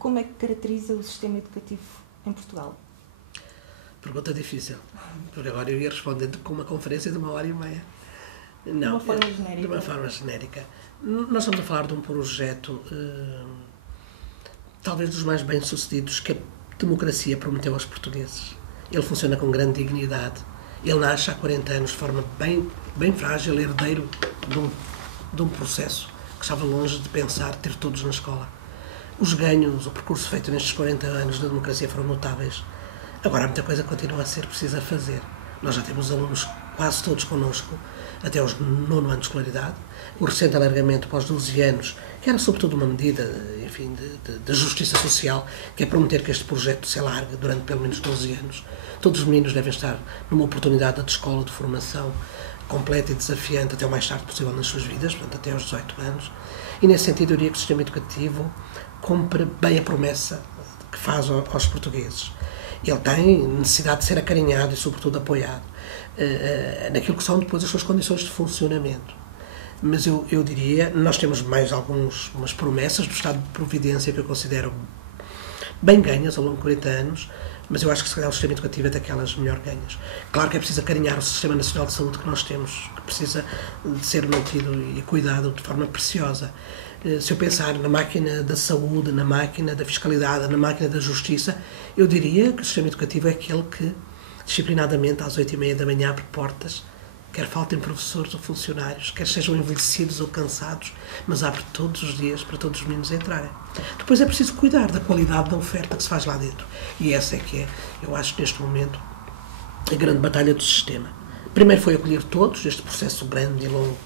como é que caracteriza o sistema educativo em Portugal? Pergunta difícil, porque agora eu ia respondendo com uma conferência de 1h30. Não, De uma forma genérica. Nós estamos a falar de um projeto, talvez dos mais bem-sucedidos que a democracia prometeu aos portugueses. Ele funciona com grande dignidade. Ele nasce há 40 anos de forma bem frágil, herdeiro de um processo que estava longe de pensar ter todos na escola. Os ganhos, o percurso feito nestes 40 anos da democracia foram notáveis. Agora, há muita coisa que continua a ser precisa fazer. Nós já temos alunos quase todos connosco, até aos 9º ano de escolaridade. O recente alargamento para os 12 anos, que era sobretudo uma medida, enfim, de justiça social, que é prometer que este projeto se alargue durante pelo menos 12 anos. Todos os meninos devem estar numa oportunidade de escola, de formação completa e desafiante até o mais tarde possível nas suas vidas, portanto até aos 18 anos. E nesse sentido eu diria que o sistema educativo cumpre bem a promessa que faz aos portugueses. Ele tem necessidade de ser acarinhado e sobretudo apoiado naquilo que são depois as suas condições de funcionamento. Mas eu diria, nós temos mais umas promessas do Estado de Providência que eu considero bem ganhas ao longo de 40 anos, mas eu acho que se calhar o sistema educativo é daquelas melhor ganhas. Claro que é preciso acarinhar o Sistema Nacional de Saúde que nós temos, que precisa de ser mantido e cuidado de forma preciosa. Se eu pensar na máquina da saúde, na máquina da fiscalidade, na máquina da justiça, eu diria que o sistema educativo é aquele que, disciplinadamente, às 8h30 da manhã, abre portas, quer faltem professores ou funcionários, quer sejam envelhecidos ou cansados, mas abre todos os dias para todos os meninos entrarem. Depois é preciso cuidar da qualidade da oferta que se faz lá dentro. E essa é que é, eu acho, neste momento, a grande batalha do sistema. Primeiro foi acolher todos, este processo grande e longo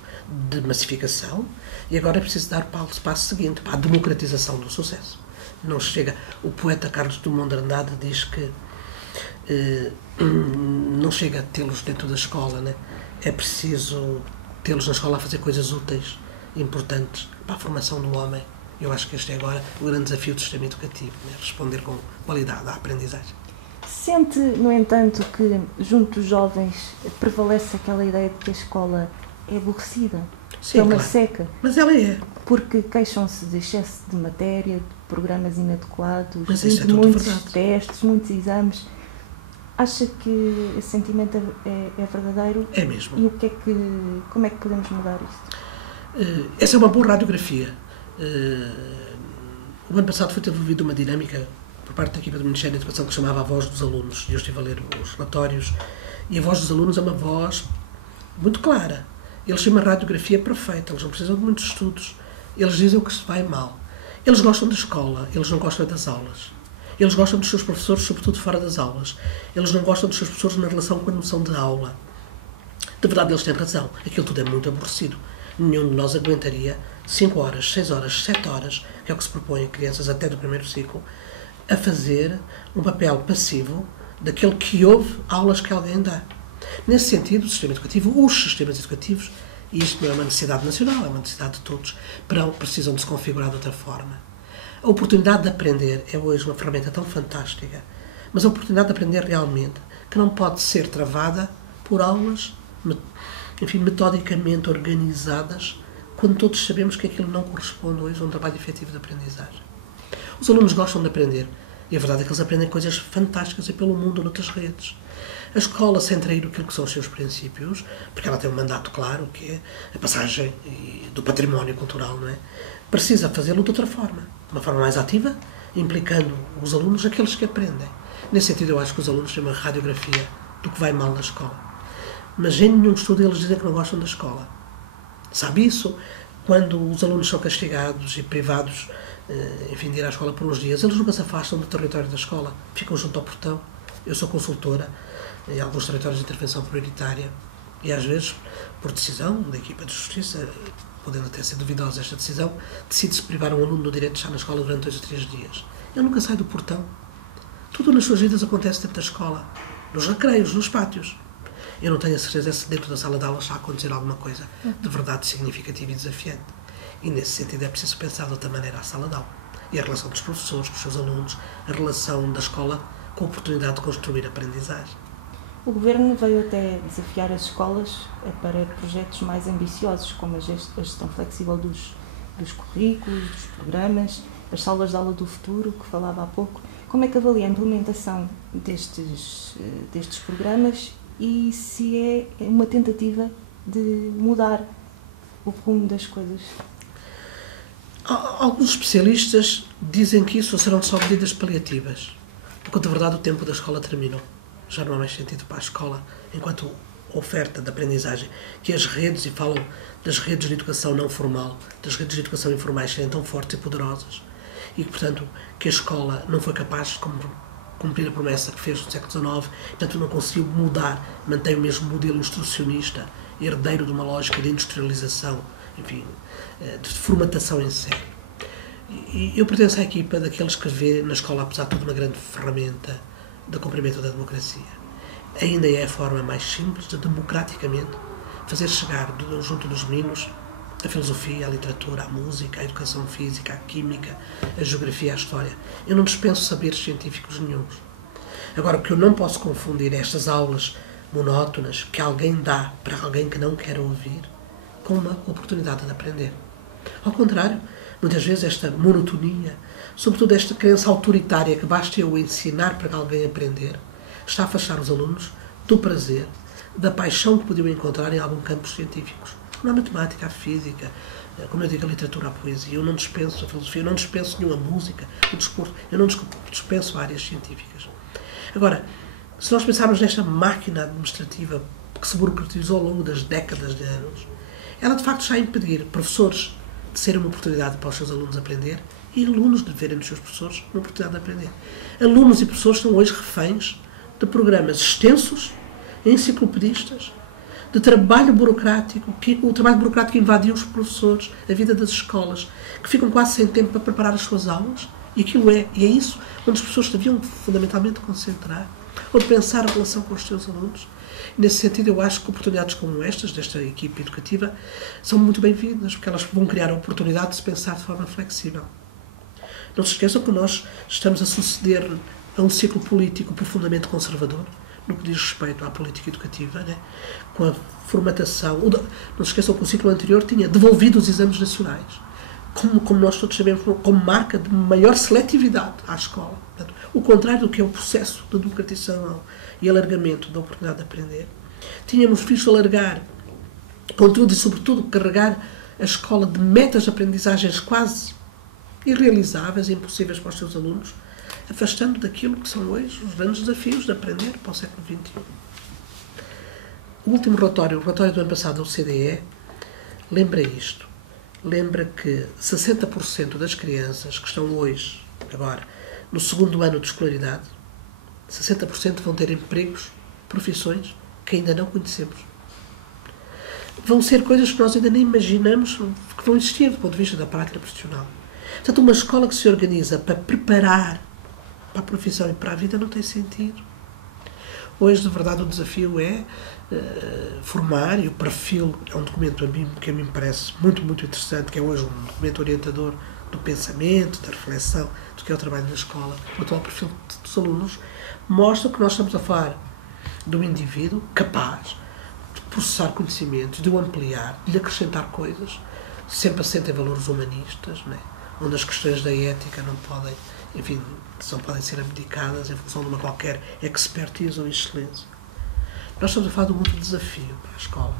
de massificação, e agora é preciso dar para o passo seguinte, para a democratização do sucesso. Não chega. O poeta Carlos Drummond de Andrade diz que não chega a tê-los dentro da escola, né? É preciso tê-los na escola a fazer coisas úteis, importantes para a formação do homem. Eu acho que este é agora o grande desafio do sistema educativo, né? Responder com qualidade à aprendizagem. Sente, no entanto, que junto dos jovens prevalece aquela ideia de que a escola é aborrecida, Sim, é uma claro. seca? Mas ela é. Porque queixam-se de excesso de matéria, de programas inadequados, de muitos verdade. testes, muitos exames. Acha que esse sentimento é verdadeiro? É mesmo. E como é que podemos mudar isto? Essa é uma boa radiografia. O ano passado foi desenvolvida uma dinâmica por parte da equipa do Ministério da Educação que se chamava A Voz dos Alunos. E eu estive a ler os relatórios. E a voz dos alunos é uma voz muito clara. Eles têm uma radiografia perfeita. Eles não precisam de muitos estudos. Eles dizem o que se vai mal. Eles gostam da escola. Eles não gostam das aulas. Eles gostam dos seus professores, sobretudo fora das aulas. Eles não gostam dos seus professores na relação com a noção de aula. De verdade, eles têm razão. Aquilo tudo é muito aborrecido. Nenhum de nós aguentaria 5 horas, 6 horas, 7 horas, que é o que se propõe a crianças até do primeiro ciclo, a fazer um papel passivo daquele que ouve aulas que alguém dá. Nesse sentido, o sistema educativo, os sistemas educativos, e isto não é uma necessidade nacional, é uma necessidade de todos, precisam de se configurar de outra forma. A oportunidade de aprender é hoje uma ferramenta tão fantástica, mas a oportunidade de aprender realmente, que não pode ser travada por aulas, enfim, metodicamente organizadas, quando todos sabemos que aquilo não corresponde hoje a um trabalho efetivo de aprendizagem. Os alunos gostam de aprender, e a verdade é que eles aprendem coisas fantásticas e pelo mundo, noutras redes. A escola, sem trair aquilo que são os seus princípios, porque ela tem um mandato claro, que é a passagem do património cultural, não é? Precisa fazê-lo de outra forma, de uma forma mais ativa, implicando os alunos, aqueles que aprendem. Nesse sentido, eu acho que os alunos têm uma radiografia do que vai mal na escola. Mas em nenhum estudo eles dizem que não gostam da escola. Sabe isso? Quando os alunos são castigados e privados, enfim, de ir à escola por uns dias, eles nunca se afastam do território da escola, ficam junto ao portão. Eu sou consultora em alguns territórios de intervenção prioritária e às vezes, por decisão da equipa de justiça, podendo até ser duvidosa esta decisão, decide-se privar um aluno do direito de estar na escola durante 2 ou 3 dias. Ele nunca sai do portão. Tudo nas suas vidas acontece dentro da escola, nos recreios, nos pátios. Eu não tenho a certeza se dentro da sala de aula está a acontecer alguma coisa de verdade significativa e desafiante. E nesse sentido é preciso pensar de outra maneira a sala de aula. E a relação dos professores com os seus alunos, a relação da escola com a oportunidade de construir aprendizagem. O Governo veio até desafiar as escolas para projetos mais ambiciosos, como a gestão flexível dos currículos, dos programas, as salas de aula do futuro, que falava há pouco. Como é que avalia a implementação destes programas e se é uma tentativa de mudar o rumo das coisas? Alguns especialistas dizem que isso serão só medidas paliativas, porque, de verdade, o tempo da escola terminou. Já não há mais sentido para a escola, enquanto oferta de aprendizagem, que as redes, e falam das redes de educação não formal, das redes de educação informais serem tão fortes e poderosas, e que, portanto, que a escola não foi capaz de cumprir a promessa que fez no século XIX, portanto, não conseguiu mudar, mantém o mesmo modelo instrucionista, herdeiro de uma lógica de industrialização, enfim, de formatação em série. E eu pertenço à equipa daqueles que vê na escola, apesar de tudo, uma grande ferramenta de cumprimento da democracia. Ainda é a forma mais simples de, democraticamente, fazer chegar junto dos meninos a filosofia, a literatura, a música, a educação física, a química, a geografia, a história. Eu não dispenso saberes científicos nenhuns. Agora, o que eu não posso confundir é estas aulas monótonas que alguém dá para alguém que não quer ouvir com uma oportunidade de aprender. Ao contrário, muitas vezes esta monotonia, sobretudo esta crença autoritária que basta eu ensinar para alguém aprender, está a afastar os alunos do prazer, da paixão que podiam encontrar em alguns campos científicos. Como a matemática, a física, como eu digo, a literatura, a poesia. Eu não dispenso a filosofia, eu não dispenso nenhuma música, o desporto, eu não dispenso áreas científicas. Agora, se nós pensarmos nesta máquina administrativa que se burocratizou ao longo das décadas de anos, ela de facto está a impedir professores de serem uma oportunidade para os seus alunos aprender e alunos de verem nos seus professores uma oportunidade de aprender. Alunos e professores estão hoje reféns de programas extensos, enciclopedistas, de trabalho burocrático, que o trabalho burocrático invadiu os professores, a vida das escolas, que ficam quase sem tempo para preparar as suas aulas, e é isso onde as pessoas deviam fundamentalmente concentrar, ou de pensar a relação com os seus alunos. Nesse sentido, eu acho que oportunidades como estas, desta equipe educativa, são muito bem-vindas, porque elas vão criar a oportunidade de se pensar de forma flexível. Não se esqueçam que nós estamos a suceder a um ciclo político profundamente conservador, no que diz respeito à política educativa, né? Com a formatação. Não se esqueçam que o ciclo anterior tinha devolvido os exames nacionais, como nós todos sabemos, como marca de maior seletividade à escola. Portanto, o contrário do que é o processo de democratização e alargamento da oportunidade de aprender. Tínhamos visto alargar conteúdo e, sobretudo, carregar a escola de metas de aprendizagens quase irrealizáveis e impossíveis para os seus alunos, afastando daquilo que são hoje os grandes desafios de aprender para o século XXI. O último relatório, o relatório do ano passado da OCDE, lembra isto. Lembra que 60% das crianças que estão hoje, agora, no segundo ano de escolaridade, 60% vão ter empregos, profissões que ainda não conhecemos. Vão ser coisas que nós ainda nem imaginamos que vão existir do ponto de vista da prática profissional. Portanto, uma escola que se organiza para preparar para a profissão e para a vida não tem sentido. Hoje, de verdade, o desafio é formar, e o perfil é um documento que a mim me parece muito, muito interessante, que é hoje um documento orientador do pensamento, da reflexão, do que é o trabalho na escola. O atual perfil dos alunos mostra que nós estamos a falar de um indivíduo capaz de processar conhecimentos, de o ampliar, de lhe acrescentar coisas, sempre assente em valores humanistas, né? Onde as questões da ética não podem, enfim, só podem ser abdicadas em função de uma qualquer expertise ou excelência. Nós estamos a falar de um outro desafio para a escola.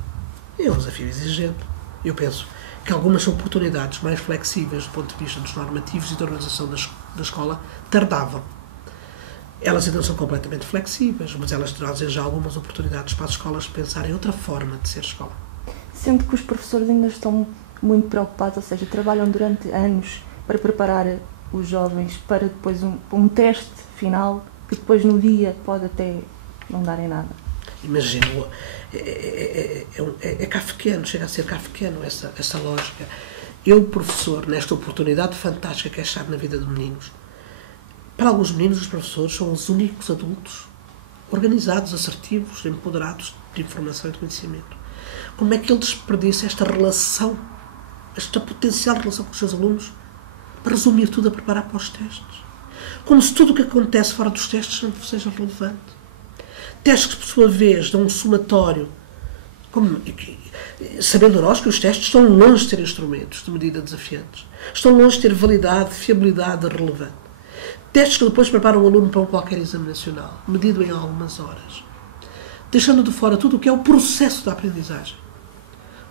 É um desafio exigente. Eu penso que algumas são oportunidades mais flexíveis do ponto de vista dos normativos e da organização da escola tardavam. Elas ainda não são completamente flexíveis, mas elas trazem já algumas oportunidades para as escolas pensarem outra forma de ser escola. Sendo que os professores ainda estão muito preocupados, ou seja, trabalham durante anos para preparar os jovens para depois um teste final que depois no dia pode até não dar em nada. Imagino, é kafkiano, chega a ser kafkiano essa lógica. Eu, professor, nesta oportunidade fantástica que é estar na vida de meninos, para alguns meninos os professores são os únicos adultos organizados, assertivos, empoderados de informação e de conhecimento. Como é que ele desperdiça esta relação, esta potencial relação com os seus alunos, para resumir tudo a preparar para os testes? Como se tudo o que acontece fora dos testes não seja relevante. Testes que, por sua vez, dão um somatório Sabendo nós que os testes estão longe de ser instrumentos de medida desafiantes. Estão longe de ter validade, fiabilidade relevante. Testes que depois preparam o aluno para um qualquer exame nacional, medido em algumas horas. Deixando de fora tudo o que é o processo da aprendizagem.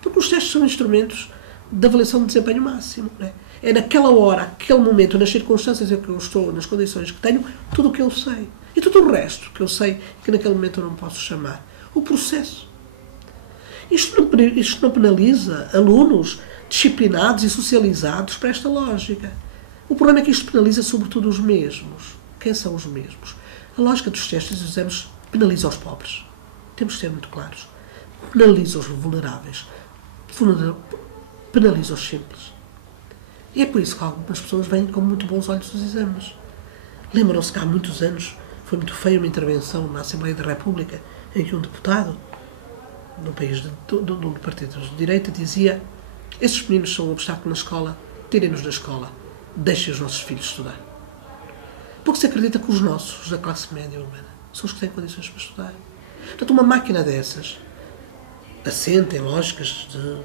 Porque os testes são instrumentos de avaliação de desempenho máximo. Não é? É naquela hora, aquele momento, nas circunstâncias em que eu estou, nas condições que tenho, tudo o que eu sei. E tudo o resto que eu sei que naquele momento eu não posso chamar. O processo. Isto não penaliza alunos disciplinados e socializados para esta lógica. O problema é que isto penaliza sobretudo os mesmos. Quem são os mesmos? A lógica dos testes e dos exames penaliza os pobres. Temos de ser muito claros. Penaliza os vulneráveis. Penaliza os simples. E é por isso que algumas pessoas vêm com muito bons olhos dos exames. Lembram-se que há muitos anos foi muito feia uma intervenção na Assembleia da República em que um deputado no país do partido de direita dizia: esses meninos são um obstáculo na escola, tirem-nos da escola, deixem os nossos filhos estudar. Porque se acredita que os nossos, da classe média humana, são os que têm condições para estudar. Portanto, uma máquina dessas, assente em lógicas de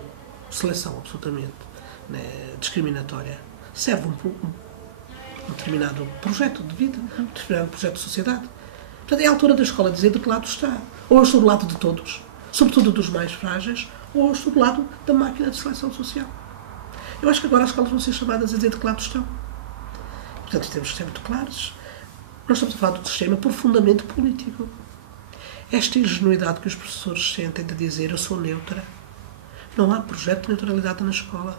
seleção absolutamente, né, discriminatória, serve um determinado projeto de vida, um determinado projeto de sociedade. Portanto, é a altura da escola dizer de que lado está. Ou eu estou do lado de todos, sobretudo dos mais frágeis, ou eu estou do lado da máquina de seleção social. Eu acho que agora as escolas vão ser chamadas a dizer de que lado estão. Portanto, temos que ser muito claros. Nós estamos a falar de um sistema profundamente político. Esta ingenuidade que os professores sentem de dizer eu sou neutra. Não há projeto de neutralidade na escola.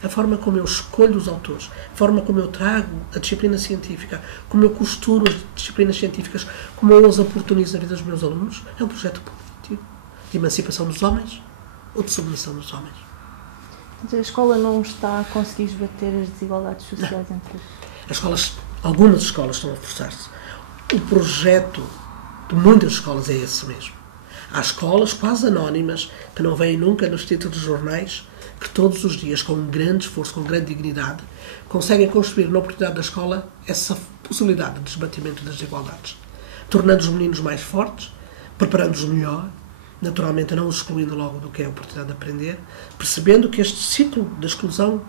A forma como eu escolho os autores, a forma como eu trago a disciplina científica, como eu costuro as disciplinas científicas, como eu as oportunizo na vida dos meus alunos, é um projeto político de emancipação dos homens ou de submissão dos homens. Mas a escola não está a conseguir esbater as desigualdades sociais entre Algumas escolas estão a forçar-se. O projeto de muitas escolas é esse mesmo. Há escolas quase anónimas que não vêm nunca nos títulos dos jornais, que todos os dias, com um grande esforço, com grande dignidade, conseguem construir na oportunidade da escola essa possibilidade de esbatimento das desigualdades, tornando os meninos mais fortes, preparando-os melhor, naturalmente não os excluindo logo do que é a oportunidade de aprender, percebendo que este ciclo da exclusão,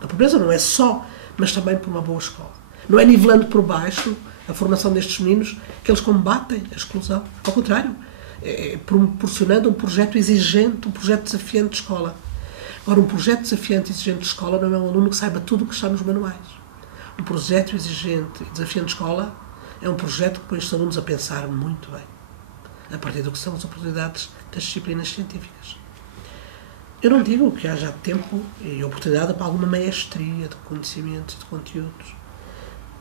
da pobreza, não é só, mas também por uma boa escola. Não é nivelando por baixo a formação destes meninos que eles combatem a exclusão. Ao contrário, é proporcionando um projeto exigente, um projeto desafiante de escola. Agora, um projeto desafiante e exigente de escola não é um aluno que saiba tudo o que está nos manuais. Um projeto exigente e desafiante de escola é um projeto que põe os alunos a pensar muito bem, a partir do que são as oportunidades das disciplinas científicas. Eu não digo que haja tempo e oportunidade para alguma maestria de conhecimentos e de conteúdos,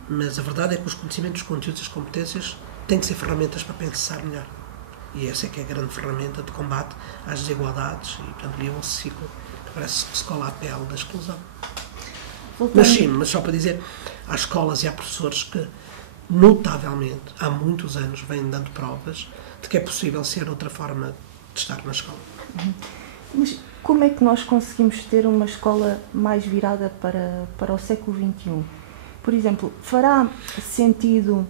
mas a verdade é que os conhecimentos, os conteúdos e as competências têm que ser ferramentas para pensar melhor. E essa é que é a grande ferramenta de combate às desigualdades e, portanto, é um ciclo que parece que se cola à pele da exclusão. Mas sim, mas só para dizer, há escolas e há professores que, notavelmente, há muitos anos, vêm dando provas de que é possível ser outra forma de estar na escola. Mas como é que nós conseguimos ter uma escola mais virada para o século XXI? Por exemplo, fará sentido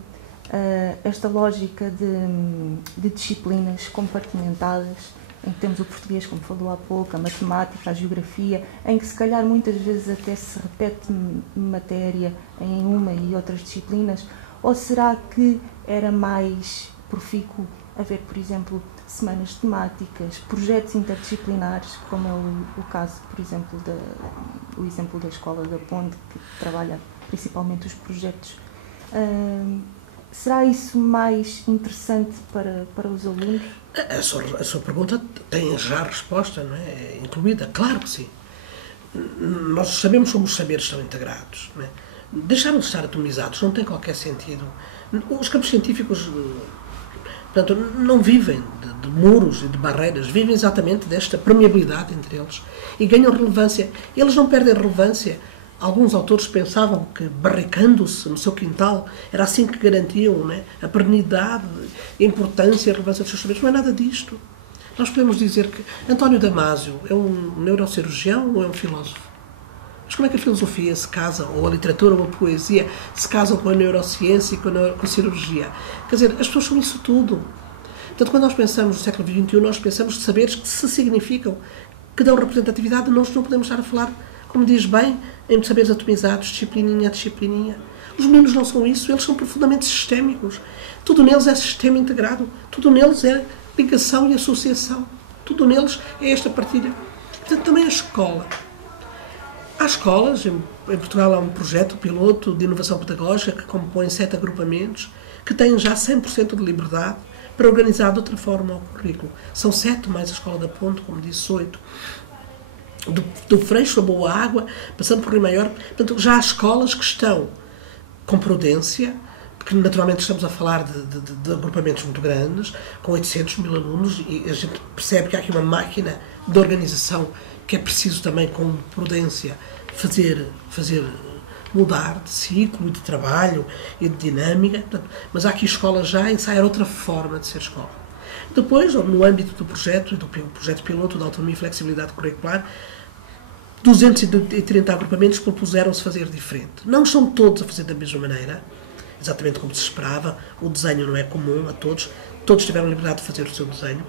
esta lógica de disciplinas compartimentadas, em que temos o português, como falou há pouco, a matemática, a geografia, em que se calhar muitas vezes até se repete matéria em uma e outras disciplinas? Ou será que era mais profícuo haver, por exemplo, semanas temáticas, projetos interdisciplinares, como é o caso, por exemplo, o exemplo da Escola da Ponte, que trabalha principalmente os projetos? Será isso mais interessante para os alunos? A sua pergunta tem já a resposta, não é? Incluída. Claro que sim. Nós sabemos como os saberes estão integrados. Não é? Deixaram de estar atomizados, não tem qualquer sentido. Os campos científicos, portanto, não vivem de muros e de barreiras, vivem exatamente desta permeabilidade entre eles e ganham relevância. Eles não perdem relevância. Alguns autores pensavam que, barricando-se no seu quintal, era assim que garantiam, não é, a perenidade, a importância e a relevância dos seus saberes. Não é nada disto. Nós podemos dizer que António Damasio é um neurocirurgião ou é um filósofo? Mas como é que a filosofia se casa, ou a literatura ou a poesia, se casam com a neurociência e com a cirurgia? Quer dizer, as pessoas são isso tudo. Portanto, quando nós pensamos no século XXI, nós pensamos de saberes que se significam, que dão representatividade, nós não podemos estar a falar, como diz bem, em saberes atomizados, disciplininha a disciplininha. Os meninos não são isso, eles são profundamente sistémicos. Tudo neles é sistema integrado, tudo neles é ligação e associação, tudo neles é esta partilha. Portanto, também a escola. Há escolas, em Portugal há um projeto piloto de inovação pedagógica que compõe 7 agrupamentos, que têm já 100% de liberdade para organizar de outra forma o currículo. São 7 mais a Escola da Ponte, como disse, 8. Do Freixo a Boa Água, passando por Rio Maior. Portanto, já há escolas que estão com prudência, porque naturalmente estamos a falar de agrupamentos muito grandes, com 800 mil alunos, e a gente percebe que há aqui uma máquina de organização que é preciso também, com prudência, fazer mudar de ciclo, de trabalho e de dinâmica. Mas há aqui escolas já a ensaiar outra forma de ser escola. Depois, no âmbito do projeto, e do projeto piloto da autonomia e flexibilidade curricular, 230 agrupamentos propuseram-se fazer diferente. Não são todos a fazer da mesma maneira, exatamente como se esperava. O desenho não é comum a todos. Todos tiveram liberdade de fazer o seu desenho.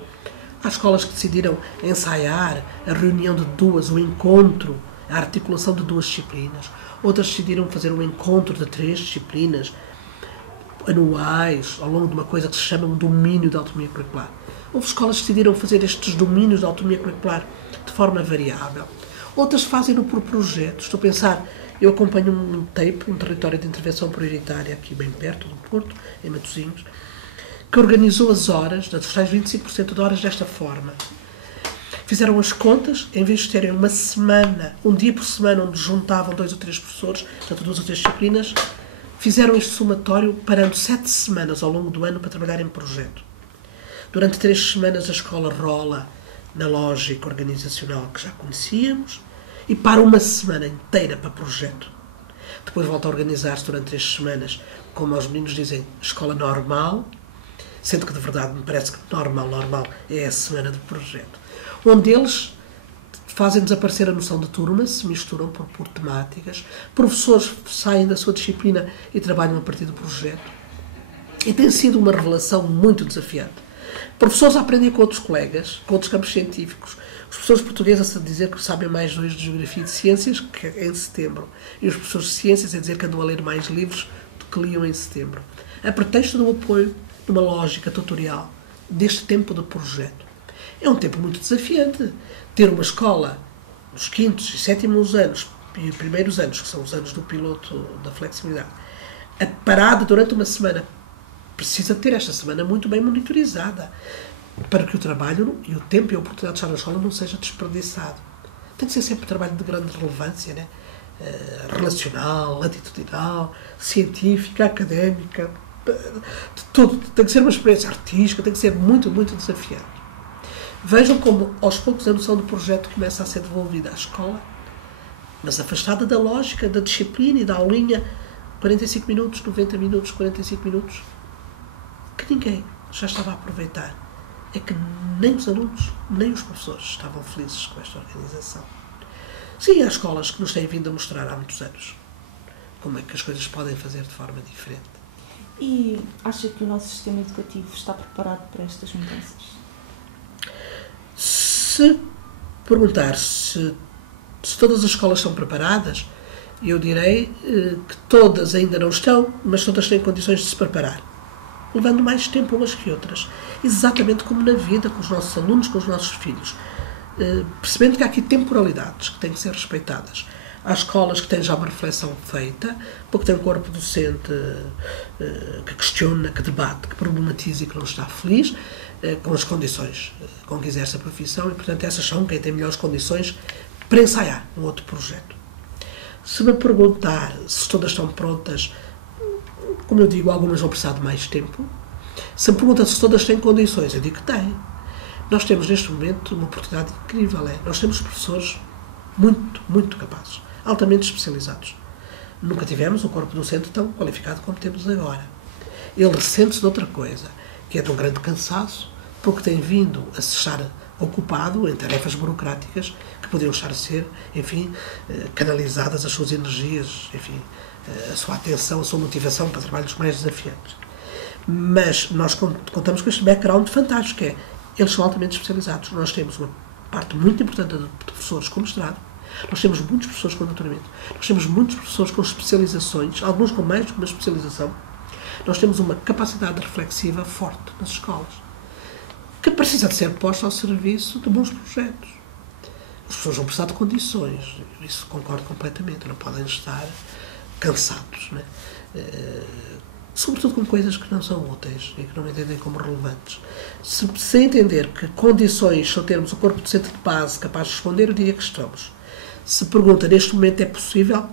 Há escolas que decidiram ensaiar a reunião de 2, o encontro, a articulação de 2 disciplinas. Outras decidiram fazer um encontro de 3 disciplinas anuais, ao longo de uma coisa que se chama um domínio da autonomia curricular. Houve escolas que decidiram fazer estes domínios da autonomia curricular de forma variável. Outras fazem-no por projetos. Estou a pensar, eu acompanho um TAPE, um território de intervenção prioritária, aqui bem perto do Porto, em Matosinhos, que organizou as horas, das tais 25% de horas, desta forma. Fizeram as contas, em vez de terem uma semana, um dia por semana, onde juntavam 2 ou 3 professores, portanto 2 ou 3 disciplinas, fizeram este somatório, parando 7 semanas ao longo do ano para trabalhar em projeto. Durante 3 semanas a escola rola na lógica organizacional que já conhecíamos e para uma semana inteira para projeto. Depois volta a organizar-se durante 3 semanas, como os meninos dizem, escola normal, sendo que de verdade me parece que normal é a semana de projeto, onde eles fazem desaparecer a noção de turma, se misturam por temáticas, professores saem da sua disciplina e trabalham a partir do projeto. E tem sido uma revelação muito desafiante. Professores a aprender com outros colegas, com outros campos científicos, os professores portugueses a dizer que sabem mais hoje de Geografia e de Ciências, que é em setembro, e os professores de Ciências a dizer que andam a ler mais livros do que liam em setembro, a pretexto do apoio de uma lógica tutorial deste tempo de projeto. É um tempo muito desafiante ter uma escola nos 5º e 7º anos e primeiros anos, que são os anos do piloto da flexibilidade, parada durante uma semana. Precisa ter esta semana muito bem monitorizada para que o trabalho e o tempo e a oportunidade de estar na escola não seja desperdiçado. Tem que ser sempre trabalho de grande relevância, né? Relacional, atitudinal, científica, académica, de tudo. Tem que ser uma experiência artística, tem que ser muito, muito desafiante. Vejam como aos poucos a noção do projeto começa a ser devolvida à escola, mas afastada da lógica, da disciplina e da aulinha, 45 minutos, 90 minutos, 45 minutos, que ninguém já estava a aproveitar. É que nem os alunos, nem os professores estavam felizes com esta organização. Sim, há escolas que nos têm vindo a mostrar há muitos anos como é que as coisas podem fazer de forma diferente. E acha que o nosso sistema educativo está preparado para estas mudanças? Se perguntar se todas as escolas são preparadas, eu direi que todas ainda não estão, mas todas têm condições de se preparar, levando mais tempo umas que outras, exatamente como na vida, com os nossos alunos, com os nossos filhos, percebendo que há aqui temporalidades que têm que ser respeitadas. Há escolas que têm já uma reflexão feita, porque têm um corpo docente que questiona, que debate, que problematiza e que não está feliz com as condições com que exerce a profissão, e portanto essas são quem tem melhores condições para ensaiar um outro projeto. Se me perguntar se todas estão prontas, como eu digo, algumas vão precisar de mais tempo. Se me pergunta se todas têm condições, eu digo que têm. Nós temos neste momento uma oportunidade incrível. Nós temos professores muito, muito capazes, altamente especializados. Nunca tivemos um corpo docente tão qualificado como temos agora. Ele ressente-se de outra coisa, que é de um grande cansaço, porque tem vindo a se estar ocupado em tarefas burocráticas que podiam estar a ser, enfim, canalizadas as suas energias, enfim, a sua atenção, a sua motivação para trabalhos mais desafiantes. Mas nós contamos com este background fantástico, que é, eles são altamente especializados. Nós temos uma parte muito importante de professores com mestrado, nós temos muitos professores com doutoramento, nós temos muitos professores com especializações, alguns com mais do que uma especialização. Nós temos uma capacidade reflexiva forte nas escolas, que precisa de ser posta ao serviço de bons projetos. As pessoas vão precisar de condições, isso concordo completamente, não podem estar cansados, né? Sobretudo com coisas que não são úteis e que não entendem como relevantes. Se entender que condições são termos o corpo docente de base capaz de responder, eu diria que estamos. Se pergunta, neste momento é possível,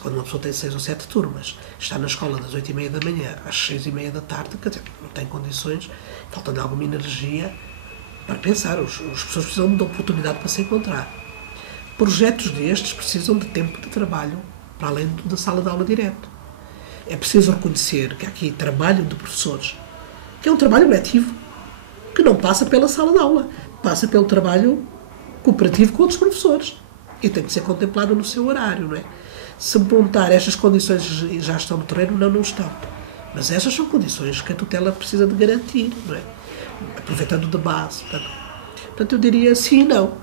quando uma pessoa tem 6 ou 7 turmas, está na escola das 8h30 da manhã às 6h30 da tarde, quer dizer, não tem condições, falta-lhe alguma energia para pensar. As pessoas precisam de oportunidade para se encontrar. Projetos destes precisam de tempo de trabalho para além da sala de aula direto. É preciso reconhecer que há aqui trabalho de professores, que é um trabalho letivo, que não passa pela sala de aula, passa pelo trabalho cooperativo com outros professores. E tem que ser contemplado no seu horário, não é? Se me perguntar, estas condições já estão no terreno? Não, não estão. Mas estas são condições que a tutela precisa de garantir, não é? Aproveitando de base. Portanto, eu diria sim e não.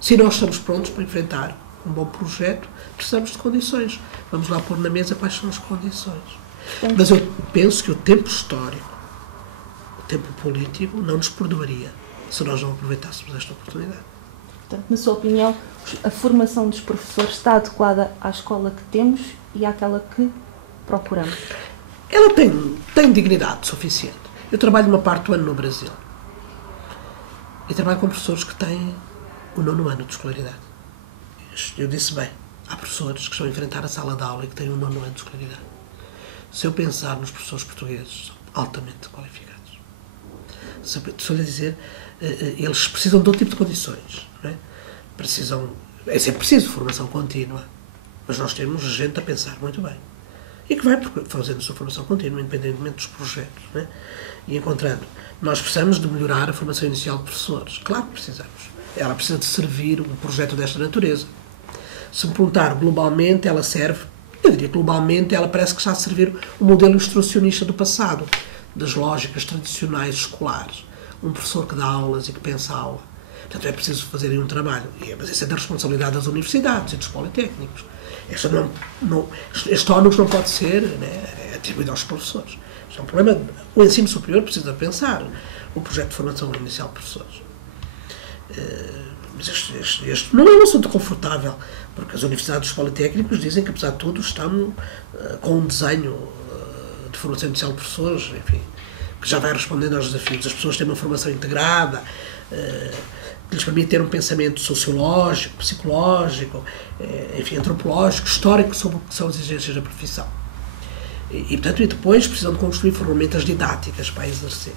Se nós estamos prontos para enfrentar um bom projeto, precisamos de condições. Vamos lá pôr na mesa quais são as condições. Mas eu penso que o tempo histórico, o tempo político, não nos perdoaria se nós não aproveitássemos esta oportunidade. Portanto, na sua opinião, a formação dos professores está adequada à escola que temos e àquela que procuramos? Ela tem dignidade suficiente. Eu trabalho uma parte do ano no Brasil. E trabalho com professores que têm o 9º ano de escolaridade. Eu disse bem, há professores que estão a enfrentar a sala de aula e que têm o 9º ano de escolaridade. Se eu pensar nos professores portugueses, são altamente qualificados. Se eu lhe dizer, eles precisam de outro tipo de condições. Não é? É sempre preciso formação contínua, mas nós temos gente a pensar muito bem. E que vai fazendo a sua formação contínua, independentemente dos projetos. Não é? E encontrando. Nós precisamos de melhorar a formação inicial de professores. Claro que precisamos. Ela precisa de servir um projeto desta natureza. Se me perguntar globalmente, ela serve, eu diria que globalmente ela parece que está a servir o modelo instrucionista do passado, das lógicas tradicionais escolares. Um professor que dá aulas e que pensa a aula. Portanto, é preciso fazerem um trabalho. Mas isso é da responsabilidade das universidades e dos politécnicos. Este ónus não pode ser, né, atribuído aos professores. Isto é um problema. O ensino superior precisa pensar o projeto de formação inicial de professores. Mas este não é um assunto confortável, porque as universidades e os politécnicos dizem que, apesar de tudo, estão com um desenho de formação inicial de professores, enfim, que já vai respondendo aos desafios. As pessoas têm uma formação integrada, que lhes permite ter um pensamento sociológico, psicológico, enfim, antropológico, histórico sobre o que são as exigências da profissão. E portanto, depois precisam de construir ferramentas didáticas para exercer.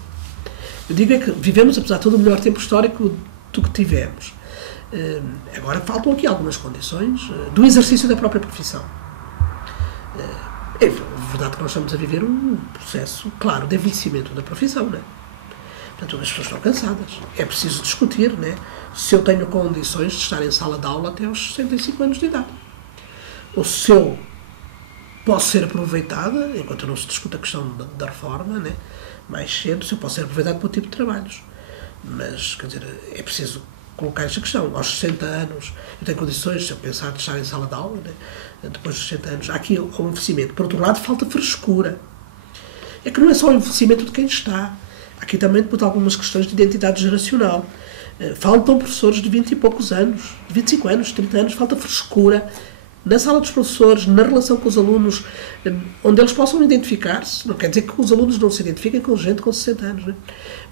Eu digo é que vivemos, apesar de tudo, o melhor tempo histórico do que tivemos. Agora faltam aqui algumas condições do exercício da própria profissão. É verdade que nós estamos a viver um processo, claro, de envelhecimento da profissão, não é? Portanto, as pessoas estão cansadas. É preciso discutir, né, se eu tenho condições de estar em sala de aula até aos 65 anos de idade. Ou se eu posso ser aproveitada, enquanto não se discute a questão da reforma, né, mais cedo, se eu posso ser aproveitado para o tipo de trabalhos. Mas, quer dizer, é preciso colocar esta questão. Aos 60 anos, eu tenho condições, se eu pensar de estar em sala de aula, né, depois dos 60 anos, há aqui um envelhecimento. Por outro lado, falta frescura. É que não é só o envelhecimento de quem está. Aqui também depois algumas questões de identidade geracional. Faltam professores de 20 e poucos anos, de 25 anos, 30 anos, falta frescura na sala dos professores, na relação com os alunos, onde eles possam identificar-se. Não quer dizer que os alunos não se identifiquem com gente com 60 anos, né?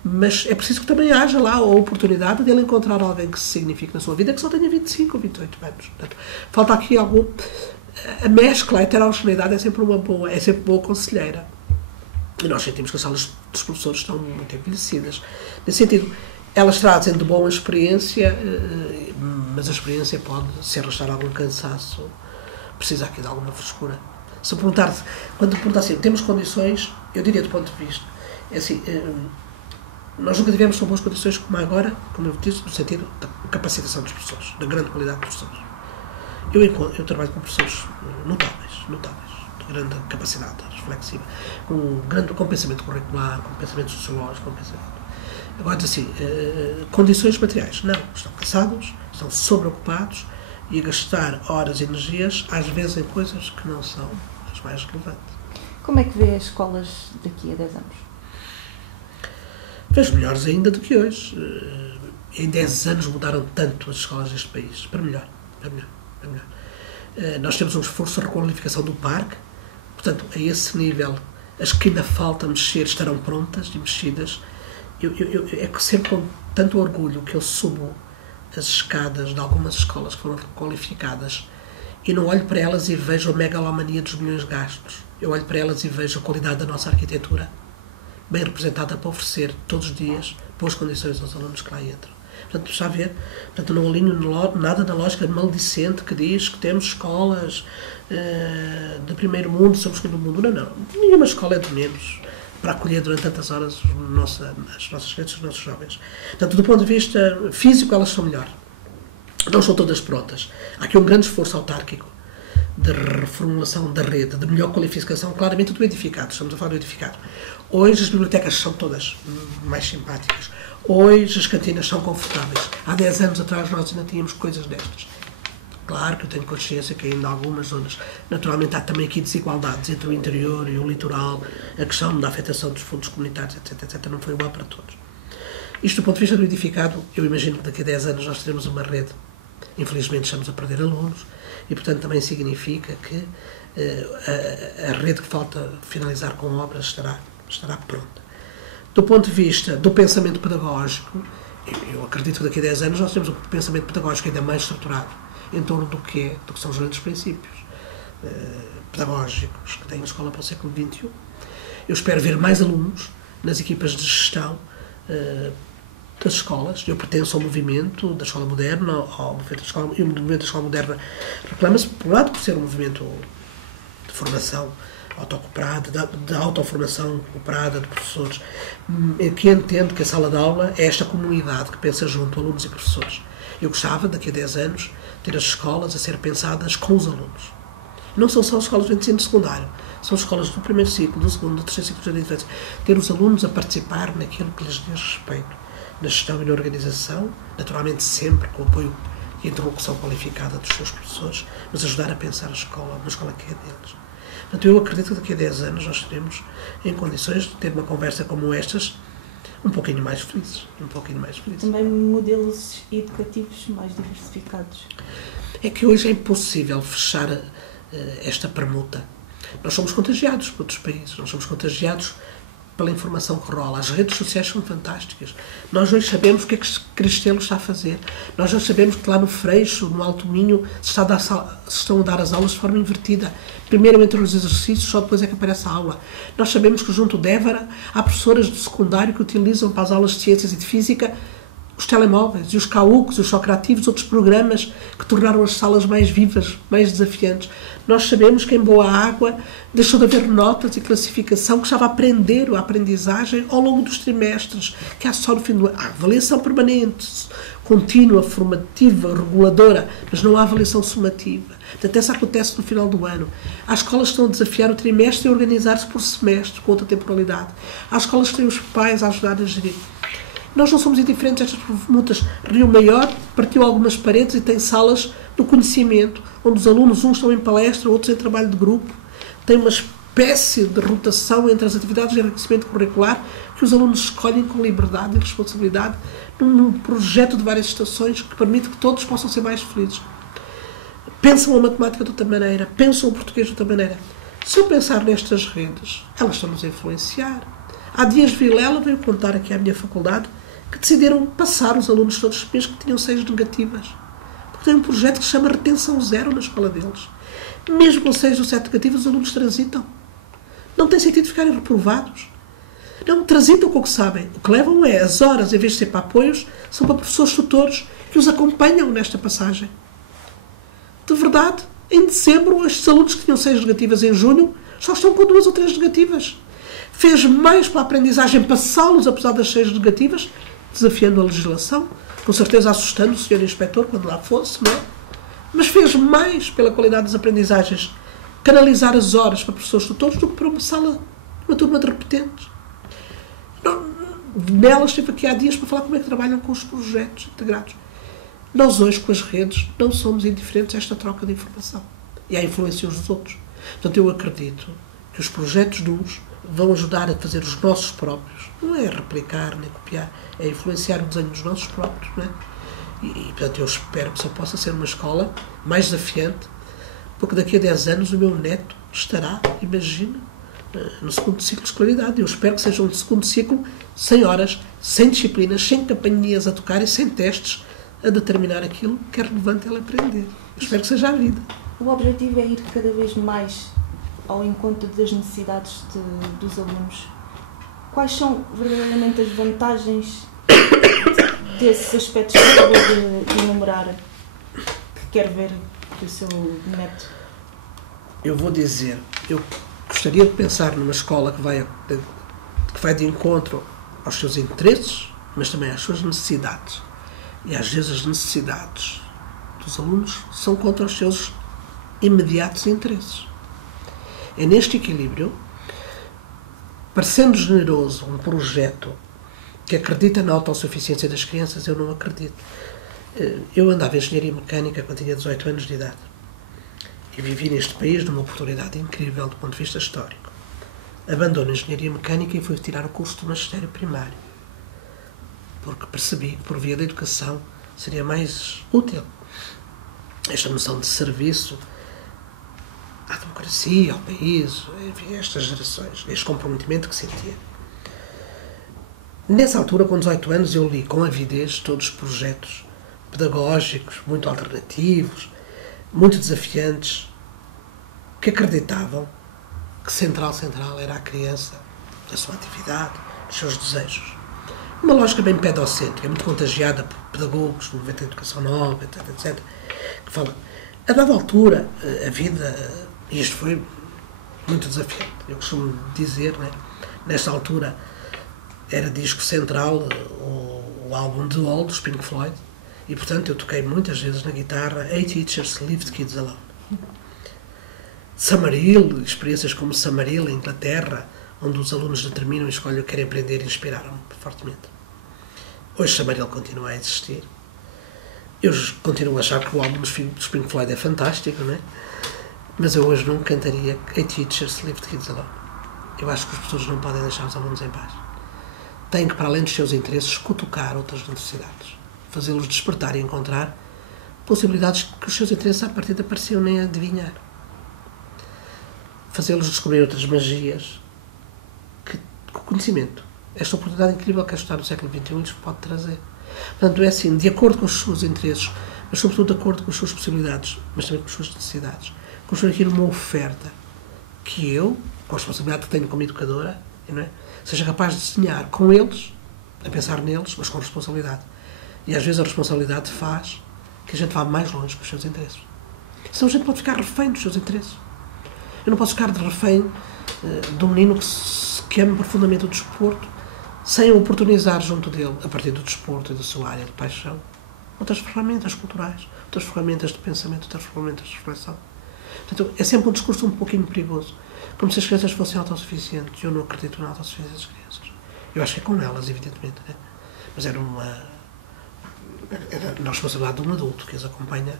Mas é preciso que também haja lá a oportunidade de ele encontrar alguém que se signifique na sua vida que só tenha 25 ou 28 anos. Portanto, falta aqui algum... A mescla, a heterogeneidade é sempre boa conselheira. E nós sentimos que as salas dos professores estão muito envelhecidas. Nesse sentido, elas trazem de boa experiência, mas a experiência pode, se arrastar algum cansaço, precisa aqui de alguma frescura. Se perguntar, quando perguntar assim, temos condições, eu diria do ponto de vista, é assim, nós nunca tivemos tão boas condições como agora, como eu disse, no sentido da capacitação dos professores, da grande qualidade dos professores. Eu trabalho com professores notáveis, grande capacidade reflexiva, com pensamento curricular, com pensamento sociológico, com pensamento... Agora, assim, condições materiais, não. Estão cansados, estão sobreocupados e a gastar horas e energias, às vezes, em coisas que não são as mais relevantes. Como é que vê as escolas daqui a 10 anos? Vejo melhores ainda do que hoje. Em 10 anos mudaram tanto as escolas deste país. Para melhor. Para melhor. Para melhor. Nós temos um esforço de requalificação do parque. Portanto, a esse nível, as que ainda falta mexer estarão prontas e mexidas. É que sempre com tanto orgulho que eu subo as escadas de algumas escolas que foram requalificadas e não olho para elas e vejo a megalomania dos milhões gastos. Eu olho para elas e vejo a qualidade da nossa arquitetura bem representada para oferecer todos os dias boas condições aos alunos que lá entram. Portanto, está a ver? Portanto, não alinho nada na lógica maldicente que diz que temos escolas de primeiro mundo, somos segundo mundo. Não. Nenhuma escola é de menos para acolher durante tantas horas as nossas crianças, os nossos jovens. Portanto, do ponto de vista físico, elas são melhor. Não são todas prontas. Há aqui um grande esforço autárquico de reformulação da rede, de melhor qualificação, claramente do edificado. Estamos a falar do edificado. Hoje as bibliotecas são todas mais simpáticas. Hoje as cantinas são confortáveis. Há 10 anos atrás nós ainda tínhamos coisas destas. Claro que eu tenho consciência que ainda há algumas zonas, naturalmente há também aqui desigualdades entre o interior e o litoral, a questão da afetação dos fundos comunitários, etc, não foi igual para todos. Isto do ponto de vista do edificado, eu imagino que daqui a 10 anos nós teremos uma rede, infelizmente estamos a perder alunos, e portanto também significa que a rede que falta finalizar com obras estará pronta. Do ponto de vista do pensamento pedagógico, eu acredito que daqui a 10 anos nós temos um pensamento pedagógico ainda mais estruturado em torno do que são os grandes princípios pedagógicos que tem a escola para o século XXI. Eu espero ver mais alunos nas equipas de gestão das escolas. Eu pertenço ao movimento da escola moderna, ao movimento da escola, e o movimento da escola moderna reclama-se, por um lado, por ser um movimento de formação autocooperada, de autoformação cooperada de professores, que entende que a sala de aula é esta comunidade que pensa junto, alunos e professores. Eu gostava, daqui a 10 anos, ter as escolas a ser pensadas com os alunos. Não são só escolas de ensino secundário, são escolas do primeiro ciclo, do segundo, do terceiro ciclo de jardim de infância. Ter os alunos a participar naquilo que lhes diz respeito, na gestão e na organização, naturalmente sempre com o apoio e interlocução qualificada dos seus professores, mas ajudar a pensar a escola, uma escola que é deles. Portanto, eu acredito que daqui a 10 anos nós estaremos em condições de ter uma conversa como estas, um pouquinho mais felizes. Também modelos educativos mais diversificados. É que hoje é impossível fechar esta permuta. Nós somos contagiados por outros países, nós somos contagiados pela informação que rola. As redes sociais são fantásticas. Nós hoje sabemos o que é que Cristelo está a fazer. Nós hoje sabemos que lá no Freixo, no Alto Minho, se estão a dar as aulas de forma invertida. Primeiro entram os exercícios, só depois é que aparece a aula. Nós sabemos que junto de Évora há professoras de secundário que utilizam para as aulas de ciências e de física os telemóveis e os caucos, os socrativos, outros programas que tornaram as salas mais vivas, mais desafiantes. Nós sabemos que em Boa Água deixou de haver notas e classificação, que estava a aprender a aprendizagem ao longo dos trimestres, que há só no fim do ano. Há avaliação permanente, contínua, formativa, reguladora, mas não há avaliação sumativa. Portanto, essa acontece no final do ano. Há escolas que estão a desafiar o trimestre e a organizar-se por semestre, com outra temporalidade. Há escolas que têm os pais a ajudar a gerir. Nós não somos indiferentes a estas permutas. Rio Maior partiu algumas paredes e tem salas do conhecimento, onde os alunos, uns estão em palestra, outros em trabalho de grupo. Tem uma espécie de rotação entre as atividades de enriquecimento curricular que os alunos escolhem com liberdade e responsabilidade num projeto de várias estações que permite que todos possam ser mais felizes. Pensam a matemática de outra maneira, pensam o português de outra maneira. Se eu pensar nestas redes, elas estão-nos a influenciar. Há dias Vilela veio contar aqui à minha faculdade que decidiram passar os alunos todos os meses que tinham 6 negativas. Porque tem um projeto que se chama Retenção Zero na escola deles. Mesmo com 6 ou 7 negativas, os alunos transitam. Não tem sentido ficarem reprovados. Não transitam com o que sabem. O que levam é as horas, em vez de ser para apoios, são para professores tutores que os acompanham nesta passagem. De verdade, em dezembro, estes alunos que tinham 6 negativas em junho só estão com 2 ou 3 negativas. Fez mais para a aprendizagem passá-los, apesar das 6 negativas, desafiando a legislação, com certeza assustando o Sr. Inspetor quando lá fosse, não é? Mas fez mais pela qualidade das aprendizagens canalizar as horas para professores tutores do que para uma turma de repetentes. Nelas estive aqui há dias para falar como é que trabalham com os projetos integrados. Nós hoje, com as redes, não somos indiferentes a esta troca de informação e à influência uns dos outros. Portanto, eu acredito que os projetos de uns vão ajudar a fazer os nossos próprios. Não é replicar nem copiar, é influenciar o desenho dos nossos próprios. Não é? Portanto, eu espero que só possa ser uma escola mais desafiante, porque daqui a 10 anos o meu neto estará, imagina, no segundo ciclo de escolaridade. Eu espero que seja um segundo ciclo sem horas, sem disciplinas, sem campanhas a tocar e sem testes a determinar aquilo que é relevante ele aprender. Eu espero que seja a vida. O objetivo é ir cada vez mais ao encontro das necessidades dos alunos. Quais são verdadeiramente as vantagens desses aspectos que acabou de enumerar, que quer ver que o seu neto? Eu vou dizer, eu gostaria de pensar numa escola que vai de encontro aos seus interesses, mas também às suas necessidades. E às vezes as necessidades dos alunos são contra os seus imediatos interesses. É neste equilíbrio, parecendo generoso um projeto que acredita na autossuficiência das crianças, eu não acredito. Eu andava em engenharia mecânica quando tinha 18 anos de idade e vivi neste país numa oportunidade incrível do ponto de vista histórico. Abandono a engenharia mecânica e fui tirar o curso de magistério primário, porque percebi que por via da educação seria mais útil esta noção de serviço à democracia, ao país, enfim, a estas gerações, este comprometimento que sentia. Nessa altura, com 18 anos, eu li com avidez todos os projetos pedagógicos, muito alternativos, muito desafiantes, que acreditavam que central era a criança, a sua atividade, os seus desejos. Uma lógica bem pedocêntrica, muito contagiada por pedagogos, no movimento da educação nova, etc., que fala. A dada altura, a vida, e isto foi muito desafiante. Eu costumo dizer, né, nesta altura, era disco central o álbum The Wall, dos Pink Floyd, e, portanto, eu toquei muitas vezes na guitarra Eight Teachers Leave the Kids Alone. Summerhill, experiências como Summerhill, em Inglaterra, onde os alunos determinam e escolhem o que querem aprender, inspiraram-me fortemente. Hoje Summerhill continua a existir. Eu continuo a achar que o álbum dos Pink Floyd é fantástico, não é? Mas eu hoje não cantaria Eight Teachers Leave the Kids Alone. Eu acho que os professores não podem deixar os alunos em paz. Têm que, para além dos seus interesses, cutucar outras necessidades, fazê-los despertar e encontrar possibilidades que os seus interesses à partida pareciam nem adivinhar. Fazê-los descobrir outras magias que o conhecimento, esta oportunidade incrível que a estudar no século XXI lhes pode trazer. Portanto, é assim, de acordo com os seus interesses, mas sobretudo de acordo com as suas possibilidades, mas também com as suas necessidades. Construir aqui uma oferta que eu, com a responsabilidade que tenho como educadora, não é, seja capaz de desenhar com eles, a pensar neles, mas com responsabilidade. E às vezes a responsabilidade faz que a gente vá mais longe com os seus interesses. Senão a gente pode ficar refém dos seus interesses. Eu não posso ficar de refém de um menino que ama profundamente o desporto, sem oportunizar junto dele, a partir do desporto e da sua área de paixão, outras ferramentas culturais, outras ferramentas de pensamento, outras ferramentas de reflexão. Portanto, é sempre um discurso um pouquinho perigoso, como se as crianças fossem autossuficientes. Eu não acredito na autossuficiência das crianças. Eu acho que é com elas, evidentemente, né? Mas era na responsabilidade de um adulto que as acompanha,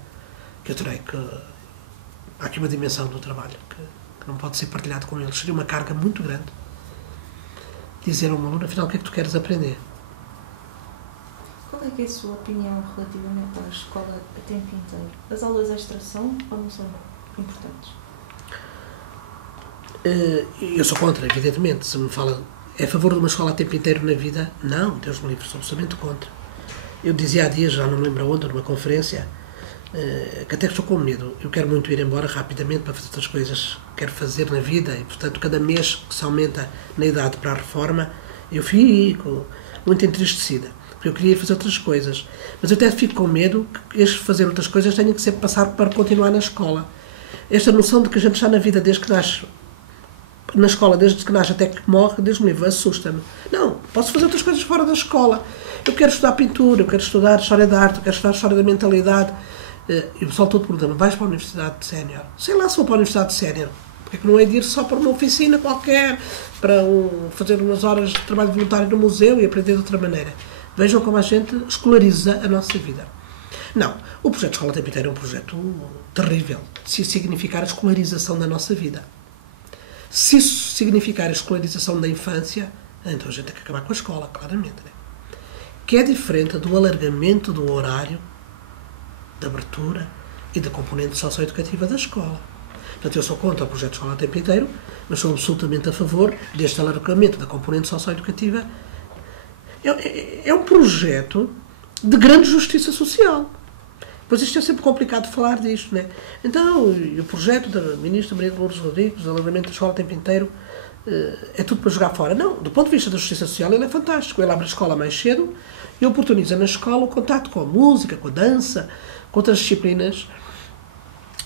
que eu terei que... Há aqui uma dimensão do trabalho que não pode ser partilhado com eles. Seria uma carga muito grande dizer a um aluno, afinal, o que é que tu queres aprender? Qual é que é a sua opinião relativamente à escola a tempo inteiro? As aulas extra são ou não são importantes? Eu sou contra, evidentemente. Se me fala, é a favor de uma escola a tempo inteiro na vida? Não, Deus me livre, sou absolutamente contra. Eu dizia há dias, já não me lembro onde, numa conferência, que até estou com medo. Eu quero muito ir embora rapidamente para fazer outras coisas que quero fazer na vida e, portanto, cada mês que se aumenta na idade para a reforma, eu fico muito entristecida, porque eu queria ir fazer outras coisas. Mas eu até fico com medo que este fazer outras coisas tenha que ser passado para continuar na escola. Esta noção de que a gente está na vida desde que nasce, na escola, desde que nasce até que morre, Deus me livre, assusta-me. Não, posso fazer outras coisas fora da escola. Eu quero estudar pintura, eu quero estudar história da arte, eu quero estudar história da mentalidade. E o pessoal todo pergunta, vais para a Universidade de Sénior? Sei lá se vou para a Universidade de Sénior. Porque é que não é de ir só para uma oficina qualquer, para fazer umas horas de trabalho voluntário no museu e aprender de outra maneira. Vejam como a gente escolariza a nossa vida. Não, o projeto Escola Tempo Inteiro é um projeto terrível, se isso significar a escolarização da nossa vida. Se isso significar a escolarização da infância, então a gente tem que acabar com a escola, claramente. Né? Que é diferente do alargamento do horário, da abertura e da componente socioeducativa da escola. Portanto, eu sou contra o projeto Escola Tempo Inteiro, mas sou absolutamente a favor deste alargamento da componente socioeducativa. É um projeto de grande justiça social. Pois isto é sempre complicado falar disto, né? Então, o projeto da ministra Maria de Lourdes Rodrigues, o alargamento da Escola Tempo Inteiro, é tudo para jogar fora. Não, do ponto de vista da justiça social, ele é fantástico. Ele abre a escola mais cedo e oportuniza na escola o contato com a música, com a dança, com outras disciplinas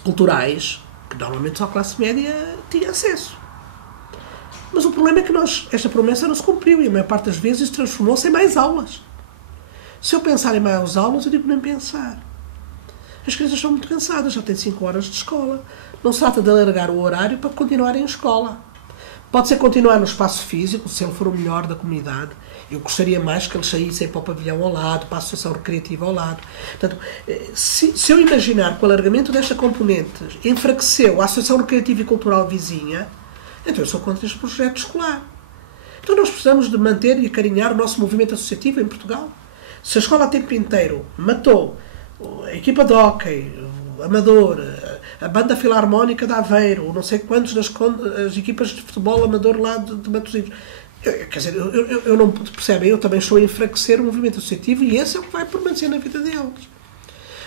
culturais que normalmente só a classe média tinha acesso. Mas o problema é que esta promessa não se cumpriu e a maior parte das vezes transformou-se em mais aulas. Se eu pensar em mais aulas, eu digo nem pensar. As crianças estão muito cansadas, já têm 5 horas de escola. Não se trata de alargar o horário para continuarem em escola. Pode ser continuar no espaço físico, se ele for o melhor da comunidade. Eu gostaria mais que eles saíssem para o pavilhão ao lado, para a associação recreativa ao lado. Portanto, se eu imaginar que o alargamento desta componente enfraqueceu a associação recreativa e cultural vizinha, então eu sou contra este projeto escolar. Então nós precisamos de manter e acarinhar o nosso movimento associativo em Portugal. Se a escola a tempo inteiro matou a equipa de hóquei, o amador, a banda filarmónica de Aveiro, não sei quantos as equipas de futebol amador lá de Matosinhos. Quer dizer, eu não percebo, eu também estou a enfraquecer o movimento associativo e esse é o que vai permanecer na vida deles.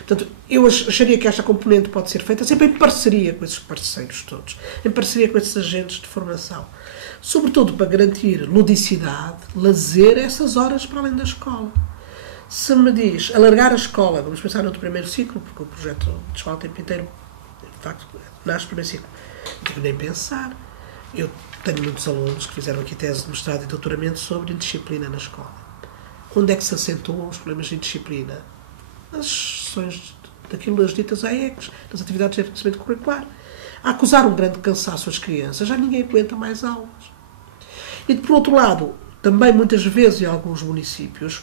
Portanto, eu acharia que esta componente pode ser feita sempre em parceria com esses parceiros todos, em parceria com esses agentes de formação. Sobretudo para garantir ludicidade, lazer, essas horas para além da escola. Se me diz alargar a escola, vamos pensar no primeiro ciclo, porque o projeto de Escola Tempo Inteiro, de facto, nasce no primeiro ciclo. Não tenho nem pensar. Eu tenho muitos alunos que fizeram aqui tese de mestrado e doutoramento sobre indisciplina na escola. Onde é que se acentuam os problemas de indisciplina? Nas sessões daquilo das ditas AECs, nas atividades de enriquecimento curricular. A acusar um grande cansaço às crianças, já ninguém aguenta mais aulas. E, por outro lado, também muitas vezes em alguns municípios,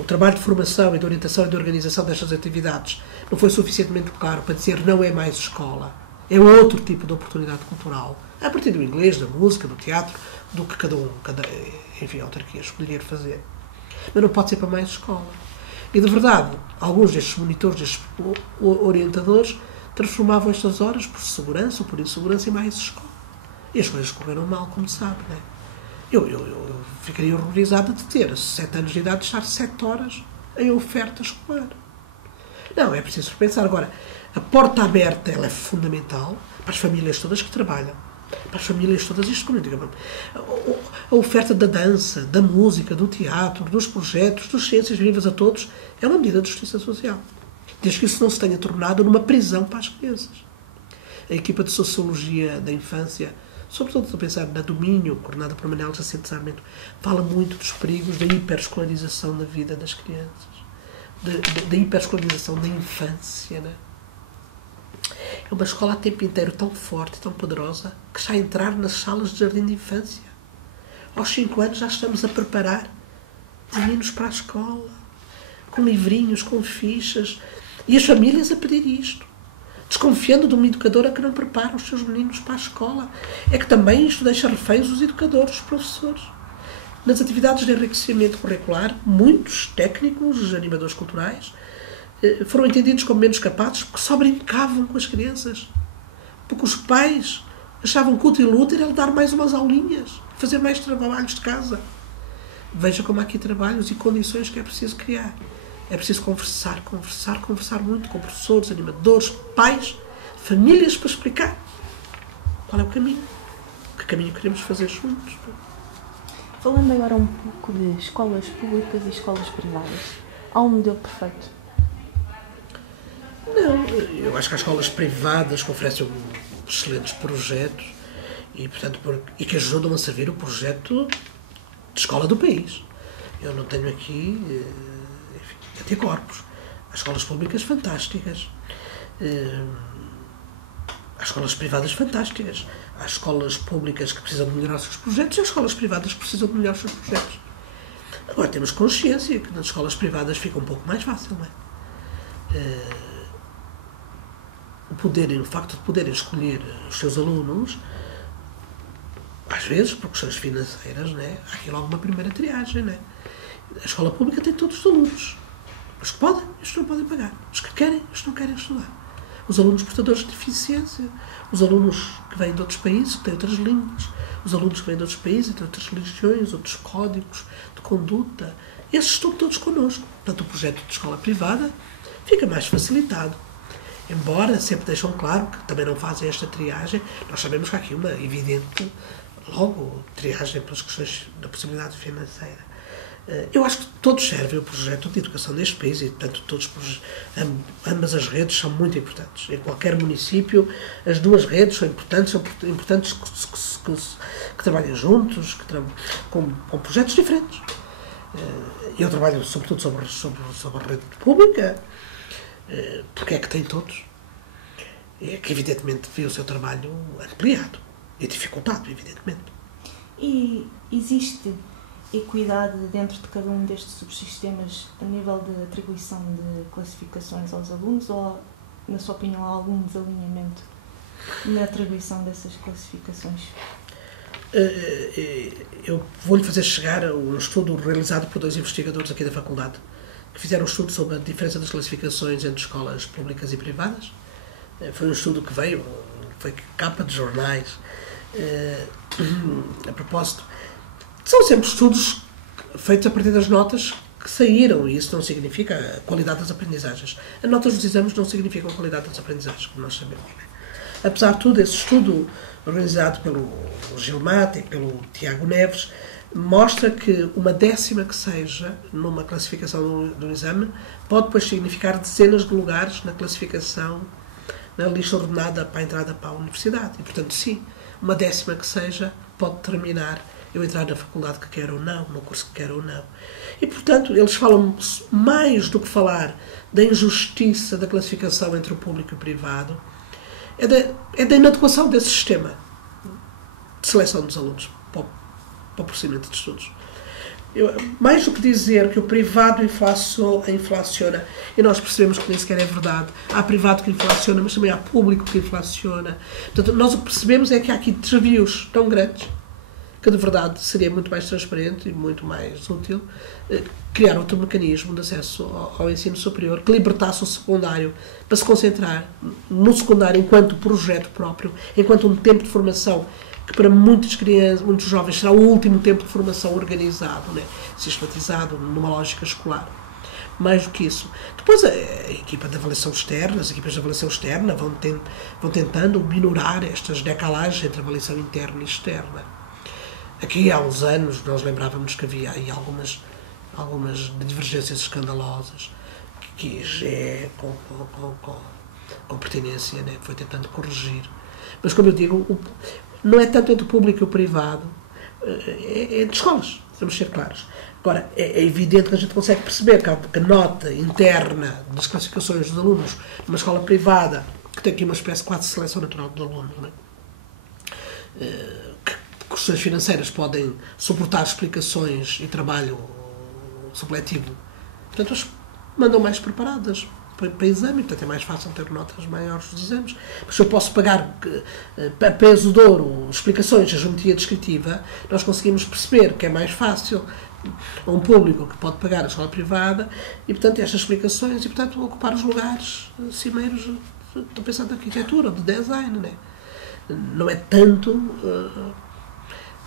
o trabalho de formação e de orientação e de organização destas atividades não foi suficientemente claro para dizer não é mais escola, é outro tipo de oportunidade cultural, a partir do inglês, da música, do teatro, do que enfim, a autarquia escolher fazer. Mas não pode ser para mais escola. E, de verdade, alguns destes monitores, destes orientadores, transformavam estas horas por segurança ou por insegurança em mais escola. E as coisas correram mal, como sabe, não é? Eu ficaria horrorizado de ter, a 7 anos de idade, de estar 7 horas em oferta escolar. Não, é preciso pensar. Agora, a porta aberta ela é fundamental para as famílias todas que trabalham. Para as famílias todas, isto como eu digo, a oferta da dança, da música, do teatro, dos projetos, dos ciências vivas a todos, é uma medida de justiça social. Desde que isso não se tenha tornado numa prisão para as crianças. A equipa de Sociologia da Infância, sobretudo a pensar na Domínio, coordenada por Manuel Jacinto Sarmento, fala muito dos perigos da hiperescolarização da vida das crianças, da hiperescolarização da infância. Né? É uma escola a tempo inteiro tão forte, tão poderosa, que está a entrar nas salas de jardim de infância. Aos 5 anos já estamos a preparar meninos para a escola, com livrinhos, com fichas, e as famílias a pedir isto, desconfiando de uma educadora que não prepara os seus meninos para a escola. É que também isto deixa reféns os educadores, os professores. Nas atividades de enriquecimento curricular, muitos técnicos, animadores culturais, foram entendidos como menos capazes porque só brincavam com as crianças. Porque os pais achavam que o útil era dar mais umas aulinhas, fazer mais trabalhos de casa. Veja como há aqui trabalhos e condições que é preciso criar. É preciso conversar muito com professores, animadores, pais, famílias para explicar qual é o caminho. Que caminho queremos fazer juntos. Falando agora um pouco de escolas públicas e escolas privadas, há um modelo perfeito? Não, eu acho que há escolas privadas que oferecem excelentes projetos e, portanto, e que ajudam a servir o projeto de escola do país. Eu não tenho aqui anticorpos. Há escolas públicas fantásticas. Há escolas privadas fantásticas. Há escolas públicas que precisam de melhorar os seus projetos e há escolas privadas que precisam de melhorar os seus projetos. Agora, temos consciência que nas escolas privadas fica um pouco mais fácil, não é? O facto de poderem escolher os seus alunos, às vezes, por questões financeiras, não é? Há aqui logo uma primeira triagem, não é? A escola pública tem todos os alunos. Os que podem e os que não podem pagar. Os que querem e os que não querem estudar. Os alunos portadores de deficiência, os alunos que vêm de outros países, que têm outras línguas, os alunos que vêm de outros países, têm outras religiões, outros códigos de conduta. Esses estão todos connosco. Portanto, o projeto de escola privada fica mais facilitado. Embora sempre deixam claro que também não fazem esta triagem, nós sabemos que há aqui uma evidente, logo, triagem pelas questões da possibilidade financeira. Eu acho que todos servem o projeto de educação deste país e, portanto, ambas as redes são muito importantes. Em qualquer município, as duas redes são importantes que trabalhem juntos, com projetos diferentes. Eu trabalho, sobretudo, sobre a rede pública, porque é que tem todos. É que, evidentemente, vê o seu trabalho ampliado e dificultado, evidentemente. E existe equidade dentro de cada um destes subsistemas a nível de atribuição de classificações aos alunos ou, na sua opinião, há algum desalinhamento na atribuição dessas classificações? Eu vou-lhe fazer chegar um estudo realizado por 2 investigadores aqui da faculdade que fizeram um estudo sobre a diferença das classificações entre escolas públicas e privadas. Foi um estudo que foi capa de jornais. A propósito, são sempre estudos feitos a partir das notas que saíram, e isso não significa a qualidade das aprendizagens. As notas dos exames não significam a qualidade das aprendizagens, como nós sabemos. Apesar de tudo, esse estudo, organizado pelo Gilmate e pelo Tiago Neves, mostra que uma décima que seja numa classificação do exame pode depois significar dezenas de lugares na classificação, na lista ordenada para a entrada para a universidade. E, portanto, sim, uma décima que seja pode determinar eu entrar na faculdade que quero ou não, no curso que quero ou não. E, portanto, eles falam mais do que falar da injustiça da classificação entre o público e o privado, é da inadequação desse sistema de seleção dos alunos para o procedimento de estudos. Mais do que dizer que o privado inflaciona, e nós percebemos que nem sequer é verdade, há privado que inflaciona, mas também há público que inflaciona. Portanto, nós o que percebemos é que há aqui desvios tão grandes que, de verdade, seria muito mais transparente e muito mais útil criar outro mecanismo de acesso ao ensino superior que libertasse o secundário para se concentrar no secundário enquanto projeto próprio, enquanto um tempo de formação que para muitas crianças, muitos jovens, será o último tempo de formação organizado, né, sistematizado, numa lógica escolar. Mais do que isso. Depois a equipa de avaliação externa, as equipas de avaliação externa vão tentando minorar estas decalagens entre avaliação interna e externa. Aqui há uns anos nós lembrávamos que havia aí algumas divergências escandalosas que IGE com pertinência, né, foi tentando corrigir. Mas, como eu digo, não é tanto entre o público e o privado, é entre escolas, vamos ser claros. Agora, é evidente que a gente consegue perceber que a nota interna das classificações dos alunos numa escola privada, que tem aqui uma espécie quase de seleção natural dos alunos, né, que questões financeiras podem suportar explicações e trabalho supletivo, portanto, eles mandam mais preparadas para exame, portanto é mais fácil ter notas maiores dos exames. Mas se eu posso pagar a peso de ouro explicações, a geometria descritiva, nós conseguimos perceber que é mais fácil a um público que pode pagar a escola privada e, portanto, estas explicações e, portanto, ocupar os lugares cimeiros, estou pensando na arquitetura ou de design, né? Não é tanto...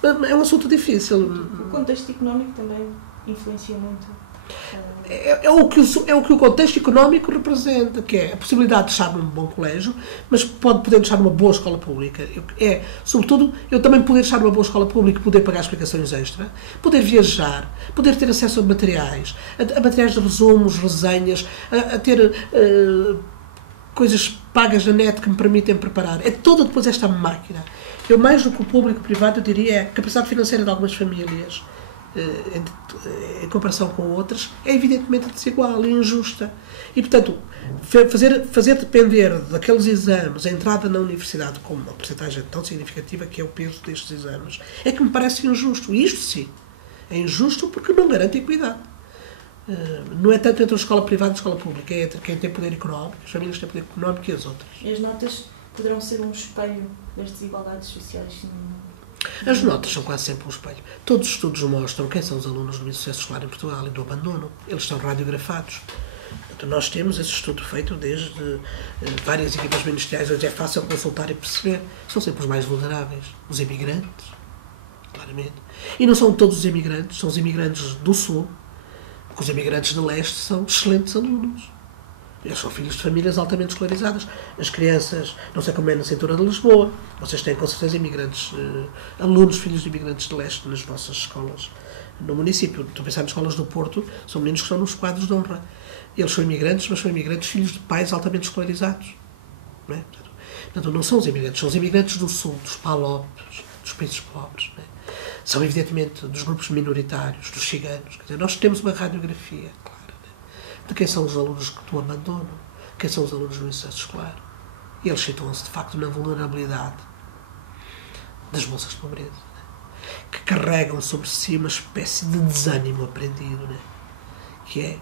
é um assunto difícil. O contexto económico também influencia muito. É o que o contexto económico representa, que é a possibilidade de estar num bom colégio, mas poder estar numa boa escola pública. Sobretudo, eu também poder estar numa boa escola pública e poder pagar explicações extra, poder viajar, poder ter acesso a materiais, a materiais de resumos, resenhas, a ter coisas pagas na net que me permitem preparar. É toda depois esta máquina. Eu, mais do que o público privado, eu diria, é a capacidade financeira de algumas famílias em comparação com outras, é evidentemente desigual e injusta. E, portanto, fazer depender daqueles exames a entrada na universidade com uma porcentagem tão significativa que é o peso destes exames, é que me parece injusto. E isto sim, é injusto porque não garante equidade. Não é tanto entre a escola privada e a escola pública, é entre quem tem poder económico, as famílias que têm poder económico e as outras. E as notas poderão ser um espelho das desigualdades sociais? As notas são quase sempre um espelho. Todos os estudos mostram quem são os alunos do insucesso escolar em Portugal e do abandono. Eles são radiografados. Portanto, nós temos esse estudo feito desde várias equipas ministeriais, onde é fácil consultar e perceber. São sempre os mais vulneráveis. Os imigrantes, claramente. E não são todos os imigrantes, são os imigrantes do Sul, porque os imigrantes do Leste são excelentes alunos. Eles são filhos de famílias altamente escolarizadas. As crianças, não sei como é na cintura de Lisboa, vocês têm com certeza imigrantes, alunos, filhos de imigrantes de leste nas vossas escolas no município. Estou a pensar nas escolas do Porto, são meninos que estão nos quadros de honra. Eles são imigrantes, mas são imigrantes filhos de pais altamente escolarizados. Não é? Portanto, não são os imigrantes do Sul, dos palopes, dos países pobres. Não é? São evidentemente dos grupos minoritários, dos ciganos. Quer dizer, nós temos uma radiografia clara de quem são os alunos do abandono, quem são os alunos do insucesso escolar. E eles situam-se, de facto, na vulnerabilidade das moças de pobreza, que carregam sobre si uma espécie de desânimo aprendido, que é,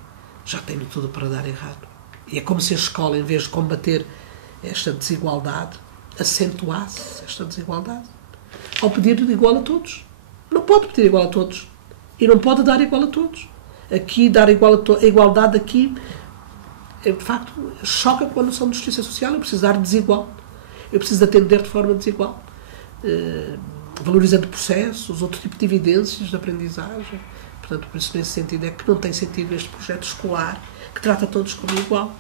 já tenho tudo para dar errado. E é como se a escola, em vez de combater esta desigualdade, acentuasse esta desigualdade, ao pedir igual a todos. Não pode pedir igual a todos. E não pode dar igual a todos. Aqui, dar a igualdade aqui, de facto, choca com a noção de justiça social. Eu preciso dar desigual. Eu preciso atender de forma desigual. Valorizando processos, outro tipo de evidências de aprendizagem. Portanto, por isso, nesse sentido, é que não tem sentido este projeto escolar que trata todos como igual.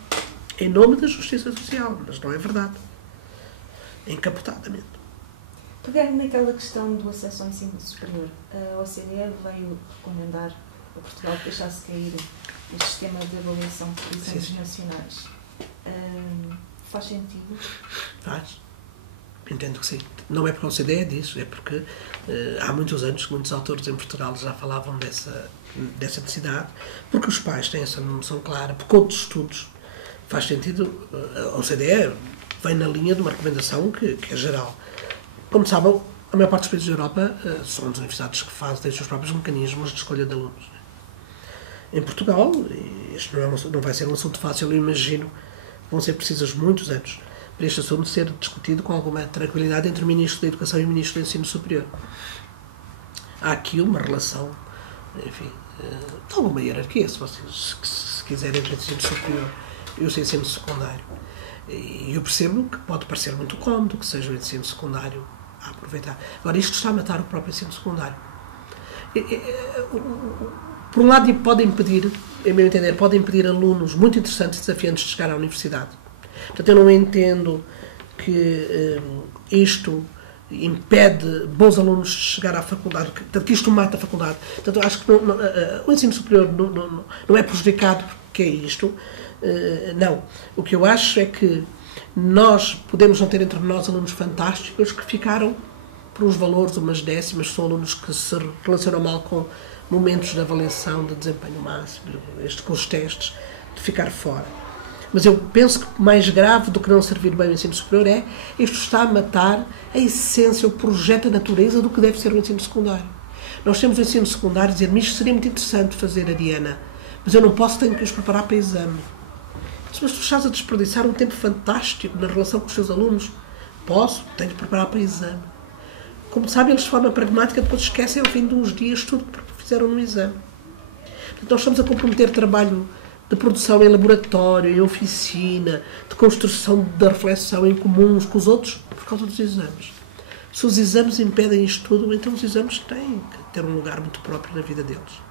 Em nome da justiça social. Mas não é verdade. Encapotadamente. Pegando naquela questão do acesso ao ensino superior, a OCDE veio recomendar a Portugal que deixasse cair o sistema de avaliação de exames nacionais. Faz sentido? Faz. Entendo que sim. Não é porque a OCDE diz, é porque há muitos anos que muitos autores em Portugal já falavam dessa necessidade, porque os pais têm essa noção clara, porque outros estudos faz sentido. A OCDE vem na linha de uma recomendação que é geral. Como sabem, a maior parte dos países da Europa são as universidades que têm os seus próprios mecanismos de escolha de alunos. Em Portugal, este não vai ser um assunto fácil, eu imagino, vão ser precisos muitos anos para este assunto ser discutido com alguma tranquilidade entre o Ministro da Educação e o Ministro do Ensino Superior. Há aqui uma relação, enfim, de alguma hierarquia, se vocês se quiserem, entre o ensino superior e o ensino secundário. E eu percebo que pode parecer muito cómodo que seja o ensino secundário a aproveitar. Agora, isto está a matar o próprio ensino secundário. Por um lado, podem impedir, a meu entender, podem impedir alunos muito interessantes e desafiantes de chegar à universidade. Portanto, eu não entendo que isto impede bons alunos de chegar à faculdade, que isto mata a faculdade. Portanto, eu acho que o ensino superior não é prejudicado porque é isto. Não. O que eu acho é que nós podemos não ter entre nós alunos fantásticos que ficaram por uns valores, umas décimas, são alunos que se relacionam mal com momentos de avaliação de desempenho máximo, com os testes, de ficar fora. Mas eu penso que mais grave do que não servir bem o ensino superior é isto está a matar a essência, o projeto, a natureza do que deve ser o ensino secundário. Nós temos o ensino secundário e dizer-me isto seria muito interessante fazer, Ariana, mas eu não posso, tenho que os preparar para exame. Mas tu estás a desperdiçar um tempo fantástico na relação com os seus alunos. Posso, tenho que preparar para exame. Como sabem, eles de forma pragmática depois esquecem ao fim de uns dias tudo o que fizeram no exame. Portanto, nós estamos a comprometer trabalho de produção em laboratório, em oficina, de construção da reflexão em comuns com os outros por causa dos exames. Se os exames impedem isto tudo, então os exames têm que ter um lugar muito próprio na vida deles.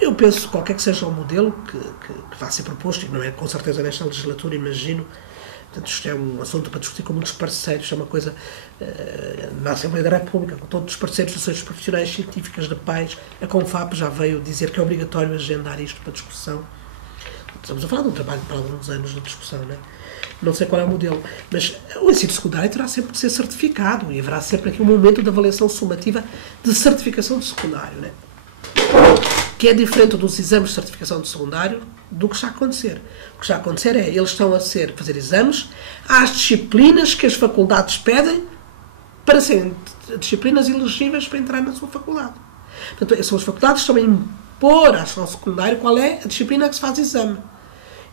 Eu penso que qualquer que seja o modelo que vá ser proposto, e não é com certeza nesta legislatura, imagino, portanto, isto é um assunto para discutir com muitos parceiros, é uma coisa na Assembleia da República, com todos os parceiros, associações profissionais, científicas, de pais, a Confap já veio dizer que é obrigatório agendar isto para discussão. Estamos a falar de um trabalho para alguns anos de discussão, não é? Não sei qual é o modelo, mas o ensino secundário terá sempre de ser certificado e haverá sempre aqui um momento de avaliação sumativa de certificação de secundário, não é? que é diferente dos exames de certificação de secundário do que está a acontecer. O que está a acontecer é, eles estão a fazer exames às disciplinas que as faculdades pedem para serem disciplinas elegíveis para entrar na sua faculdade. Portanto, são as faculdades que estão a impor ao secundário qual é a disciplina a que se faz exame.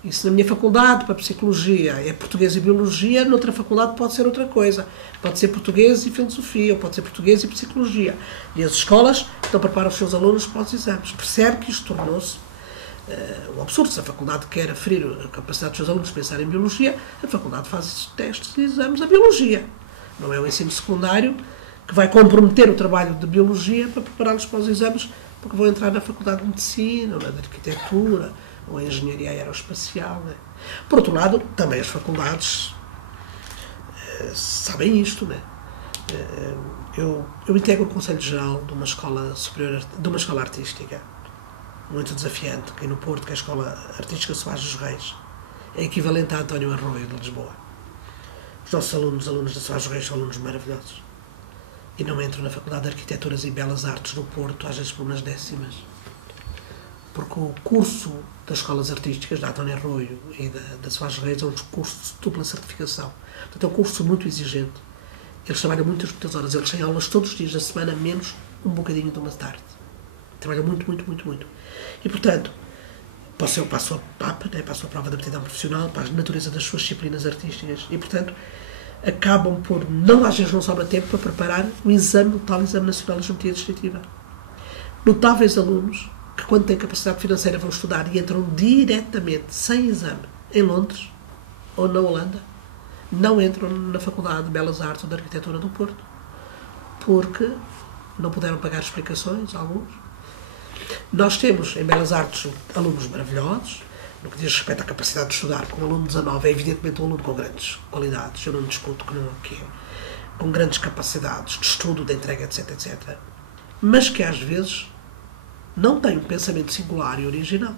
E se na minha faculdade, para Psicologia, é Português e Biologia, noutra faculdade pode ser outra coisa. Pode ser Português e Filosofia, ou pode ser Português e Psicologia. E as escolas estão a preparar os seus alunos para os exames. Percebe que isto tornou-se um absurdo. Se a faculdade quer aferir a capacidade dos seus alunos de pensar em Biologia, a faculdade faz testes e exames a Biologia. Não é o ensino secundário que vai comprometer o trabalho de Biologia para prepará-los para os exames, porque vão entrar na Faculdade de Medicina, ou na de Arquitetura, ou a Engenharia Aeroespacial. Né? Por outro lado, também as faculdades sabem isto. Né? Eu integro o Conselho Geral de uma escola superior, de uma escola artística, muito desafiante, que no Porto, que é a Escola Artística Soares dos Reis, é equivalente a António Arroio de Lisboa. Os nossos alunos da Soares dos Reis são alunos maravilhosos. E não entram na Faculdade de Arquiteturas e Belas Artes do Porto, às vezes por umas décimas. Porque o curso das escolas artísticas, da António Arroio e da Soares Reis, é um curso de dupla certificação. Portanto, é um curso muito exigente. Eles trabalham muitas horas. Eles têm aulas todos os dias da semana, menos um bocadinho de uma tarde. Trabalham muito, muito, muito, muito. E, portanto, passo a PAP, né? Passo a prova de aptidão profissional, para a natureza das suas disciplinas artísticas. E, portanto, acabam por, às vezes não sobra tempo para preparar o tal Exame Nacional de Geometria Descritiva. Notáveis alunos que, quando têm capacidade financeira, vão estudar e entram diretamente, sem exame, em Londres ou na Holanda, não entram na Faculdade de Belas Artes ou de Arquitetura do Porto, porque não puderam pagar explicações, alguns. Nós temos, em Belas Artes, alunos maravilhosos. No que diz respeito à capacidade de estudar, com um aluno de 19 é evidentemente um aluno com grandes qualidades, eu não discuto que não é, com grandes capacidades de estudo, de entrega, etc, etc. Mas que às vezes não tem um pensamento singular e original.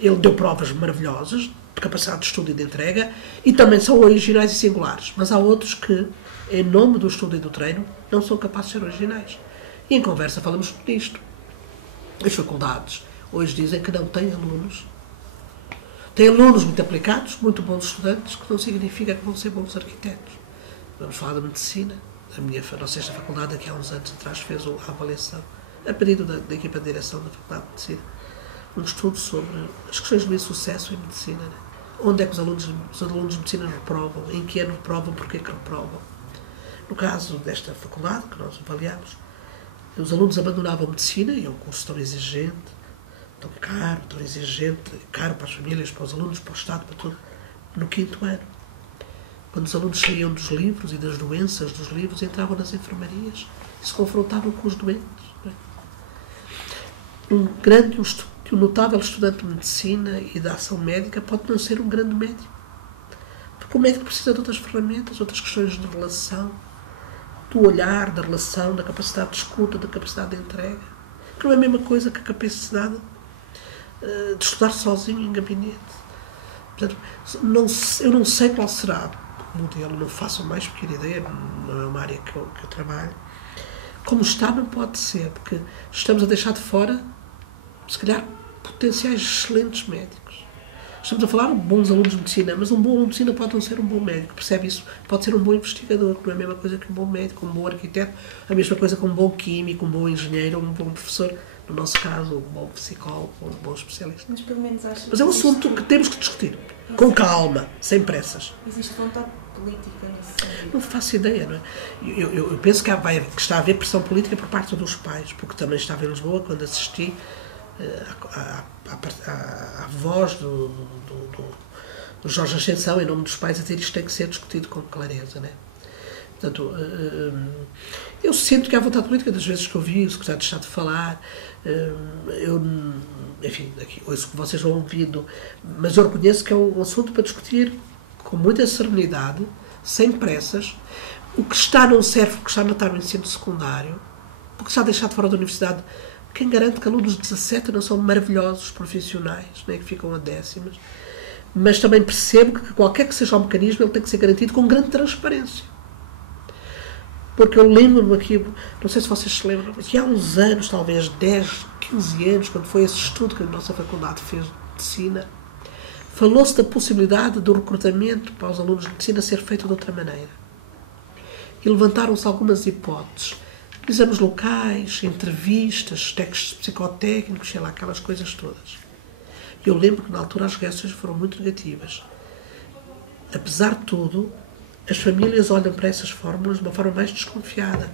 Ele deu provas maravilhosas de capacidade de estudo e de entrega e também são originais e singulares, mas há outros que, em nome do estudo e do treino, não são capazes de ser originais. E em conversa falamos disto. As faculdades hoje dizem que não têm alunos. Têm alunos muito aplicados, muito bons estudantes, que não significa que vão ser bons arquitetos. Vamos falar da medicina. A nossa faculdade, aqui há uns anos atrás, fez a avaliação, a pedido da equipa de direção da Faculdade de Medicina, um estudo sobre as questões do insucesso em medicina. Né? Onde é que os alunos de medicina reprovam? Em que ano reprovam? Porquê que reprovam? No caso desta faculdade, que nós avaliamos, os alunos abandonavam a medicina, e é um curso tão exigente, tão caro, tão exigente, caro para as famílias, para os alunos, para o Estado, para tudo, no 5º ano. Quando os alunos saíam dos livros e das doenças dos livros, entravam nas enfermarias e se confrontavam com os doentes. Um notável estudante de medicina e da ação médica pode não ser um grande médico. Porque o médico precisa de outras ferramentas, outras questões de relação, do olhar, da relação, da capacidade de escuta, da capacidade de entrega. Que não é a mesma coisa que a capacidade de estudar sozinho em gabinete. Portanto, eu não sei qual será o modelo, não faço a mais pequena ideia, não é uma área que eu trabalho. Como está, não pode ser, porque estamos a deixar de fora, se calhar, potenciais excelentes médicos. Estamos a falar de bons alunos de medicina, mas um bom aluno de medicina pode não ser um bom médico, percebe isso? Pode ser um bom investigador, que não é a mesma coisa que um bom médico, um bom arquiteto, a mesma coisa que um bom químico, um bom engenheiro, um bom professor, no nosso caso, um bom psicólogo, um bom especialista. Mas pelo menos acho Mas é um assunto que temos que discutir, com calma, sem pressas. Existe vontade política nesse sentido? Não faço ideia, não é? Eu penso que está a haver pressão política por parte dos pais, porque também estava em Lisboa quando assisti à voz do Jorge Ascensão, em nome dos pais, a dizer isto tem que ser discutido com clareza, né? Portanto, eu sinto que há vontade política, das vezes que eu vi o secretário de Estado falar, enfim, aqui ouço que vocês vão ouvindo, mas eu reconheço que é um assunto para discutir com muita serenidade, sem pressas. O que está não serve, porque está a matar o ensino secundário, porque está a deixar de fora da universidade. Quem garante que alunos de 17 não são maravilhosos profissionais, né, que ficam a décimas, mas também percebo que qualquer que seja o mecanismo, ele tem que ser garantido com grande transparência. Porque eu lembro-me aqui, não sei se vocês se lembram, que há uns anos, talvez 10, 15 anos, quando foi esse estudo que a nossa faculdade fez de medicina, falou-se da possibilidade do recrutamento para os alunos de medicina ser feito de outra maneira. E levantaram-se algumas hipóteses. Exames locais, entrevistas, testes psicotécnicos, sei lá, aquelas coisas todas. Eu lembro que na altura as reações foram muito negativas. Apesar de tudo, as famílias olham para essas fórmulas de uma forma mais desconfiada,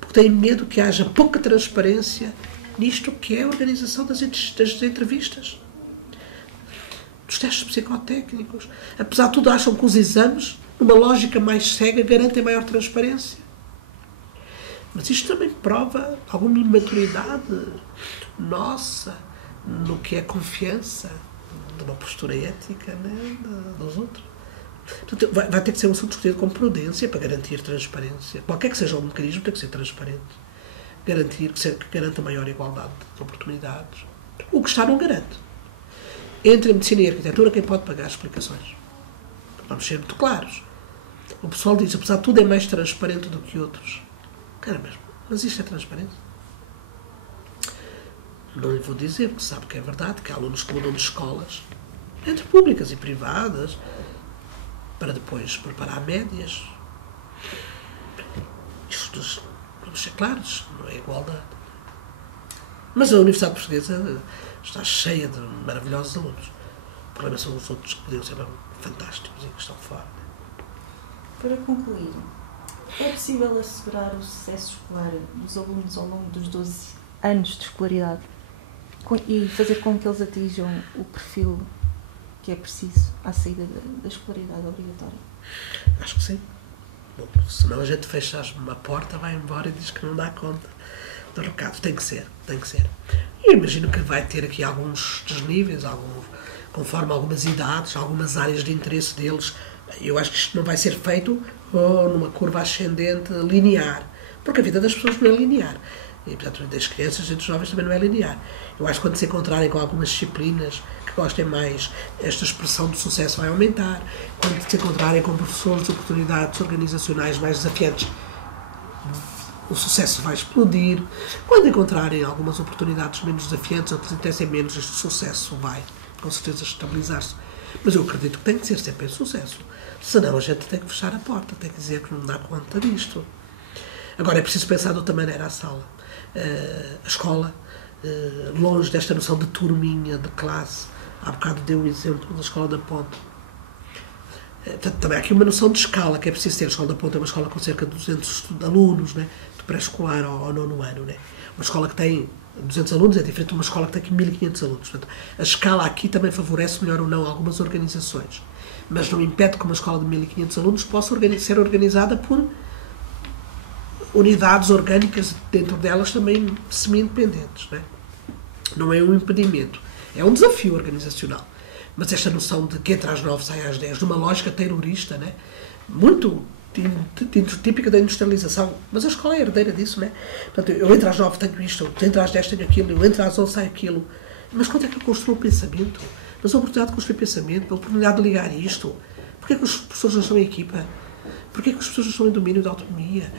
porque têm medo que haja pouca transparência nisto que é a organização das entrevistas, dos testes psicotécnicos. Apesar de tudo, acham que os exames, numa lógica mais cega, garantem maior transparência. Mas isto também prova alguma imaturidade nossa no que é confiança de uma postura ética, né, dos outros. Portanto, vai ter que ser um assunto discutido com prudência para garantir transparência. Qualquer que seja o mecanismo, tem que ser transparente. Garantir que garanta maior igualdade de oportunidades. O que está não garante. Entre a medicina e a arquitetura, quem pode pagar as explicações? Vamos ser muito claros. O pessoal diz, apesar de tudo, é mais transparente do que outros. Caramba, mas isto é transparente? Não lhe vou dizer, porque sabe que é verdade, que há alunos que mudam de escolas, entre públicas e privadas, para depois preparar médias. Isto, vamos ser claros, não é igualdade. Mas a Universidade Portuguesa está cheia de maravilhosos alunos. O problema são os outros que podiam ser fantásticos e que estão fora. Para concluir, é possível assegurar o sucesso escolar dos alunos ao longo dos 12 anos de escolaridade e fazer com que eles atinjam o perfil que é preciso à saída da escolaridade obrigatória? Acho que sim. Bom, senão a gente fecha uma porta, vai embora e diz que não dá conta do recado. Tem que ser, tem que ser. E imagino que vai ter aqui alguns desníveis, conforme algumas idades, algumas áreas de interesse deles. Eu acho que isto não vai ser feito numa curva ascendente linear, porque a vida das pessoas não é linear. E, portanto, das crianças e dos jovens também não é linear. Eu acho que quando se encontrarem com algumas disciplinas que gostem mais, esta expressão de sucesso vai aumentar. Quando se encontrarem com professores de oportunidades organizacionais mais desafiantes, o sucesso vai explodir. Quando encontrarem algumas oportunidades menos desafiantes, ou que lhes interessem menos, este sucesso vai, com certeza, estabilizar-se. Mas eu acredito que tem que ser sempre em sucesso. Senão a gente tem que fechar a porta, tem que dizer que não dá conta disto. Agora é preciso pensar de outra maneira a sala. A escola, longe desta noção de turminha, de classe. Há bocado deu o exemplo da Escola da Ponte. Portanto, também há aqui uma noção de escala que é preciso ter. A Escola da Ponte é uma escola com cerca de 200 alunos, né, de pré-escolar ao 9º ano. Né. Uma escola que tem 200 alunos é diferente de uma escola que tem aqui 1500 alunos. Portanto, a escala aqui também favorece, melhor ou não, algumas organizações. Mas não impede que uma escola de 1500 alunos possa ser organizada por unidades orgânicas dentro delas também semi-independentes. Né? Não é um impedimento, é um desafio organizacional. Mas esta noção de que entra às 9, sai às 10, numa lógica terrorista, né? Muito típica da industrialização, mas a escola é herdeira disso. Né? Portanto, eu entro às 9, tenho isto, eu entro às 10, tenho aquilo, eu entro às 11, sai aquilo. Mas quando é que eu construo o pensamento? Mas a oportunidade de construir pensamento, a oportunidade de ligar isto. Porquê que os professores não estão em equipa? Porquê que as pessoas não estão em domínio da autonomia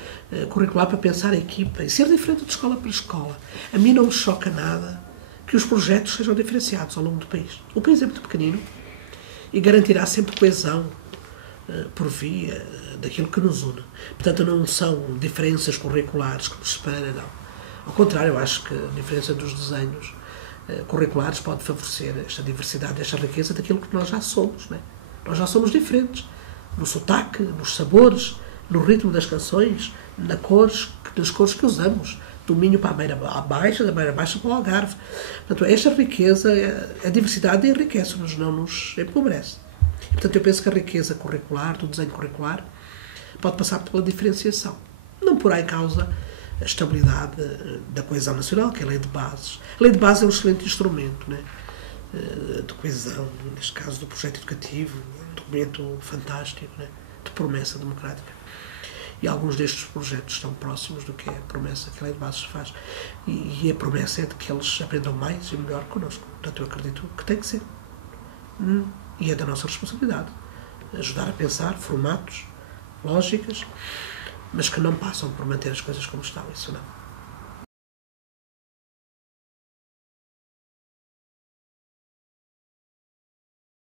curricular para pensar a equipa e ser diferente de escola para escola? A mim não me choca nada que os projetos sejam diferenciados ao longo do país. O país é muito pequenino e garantirá sempre coesão por via daquilo que nos une. Portanto, não são diferenças curriculares que nos separam, não. Ao contrário, eu acho que a diferença dos desenhos curriculares pode favorecer esta diversidade, esta riqueza daquilo que nós já somos. Né? Nós já somos diferentes. No sotaque, nos sabores, no ritmo das canções, nas cores que usamos. Do Minho para a Beira Baixa, da Beira Baixa para o Algarve. Portanto, esta riqueza, a diversidade enriquece-nos, não nos empobrece. E, portanto, eu penso que a riqueza curricular, do desenho curricular, pode passar pela diferenciação. Não porá em causa a estabilidade da coesão nacional, que é a lei de bases. A lei de bases é um excelente instrumento, né? De coesão, neste caso do projeto educativo, um documento fantástico, né? De promessa democrática. E alguns destes projetos estão próximos do que é a promessa que a lei de bases faz. E a promessa é de que eles aprendam mais e melhor connosco. Portanto, eu acredito que tem que ser. E é da nossa responsabilidade ajudar a pensar formatos, lógicas, mas que não passam por manter as coisas como estão, isso não.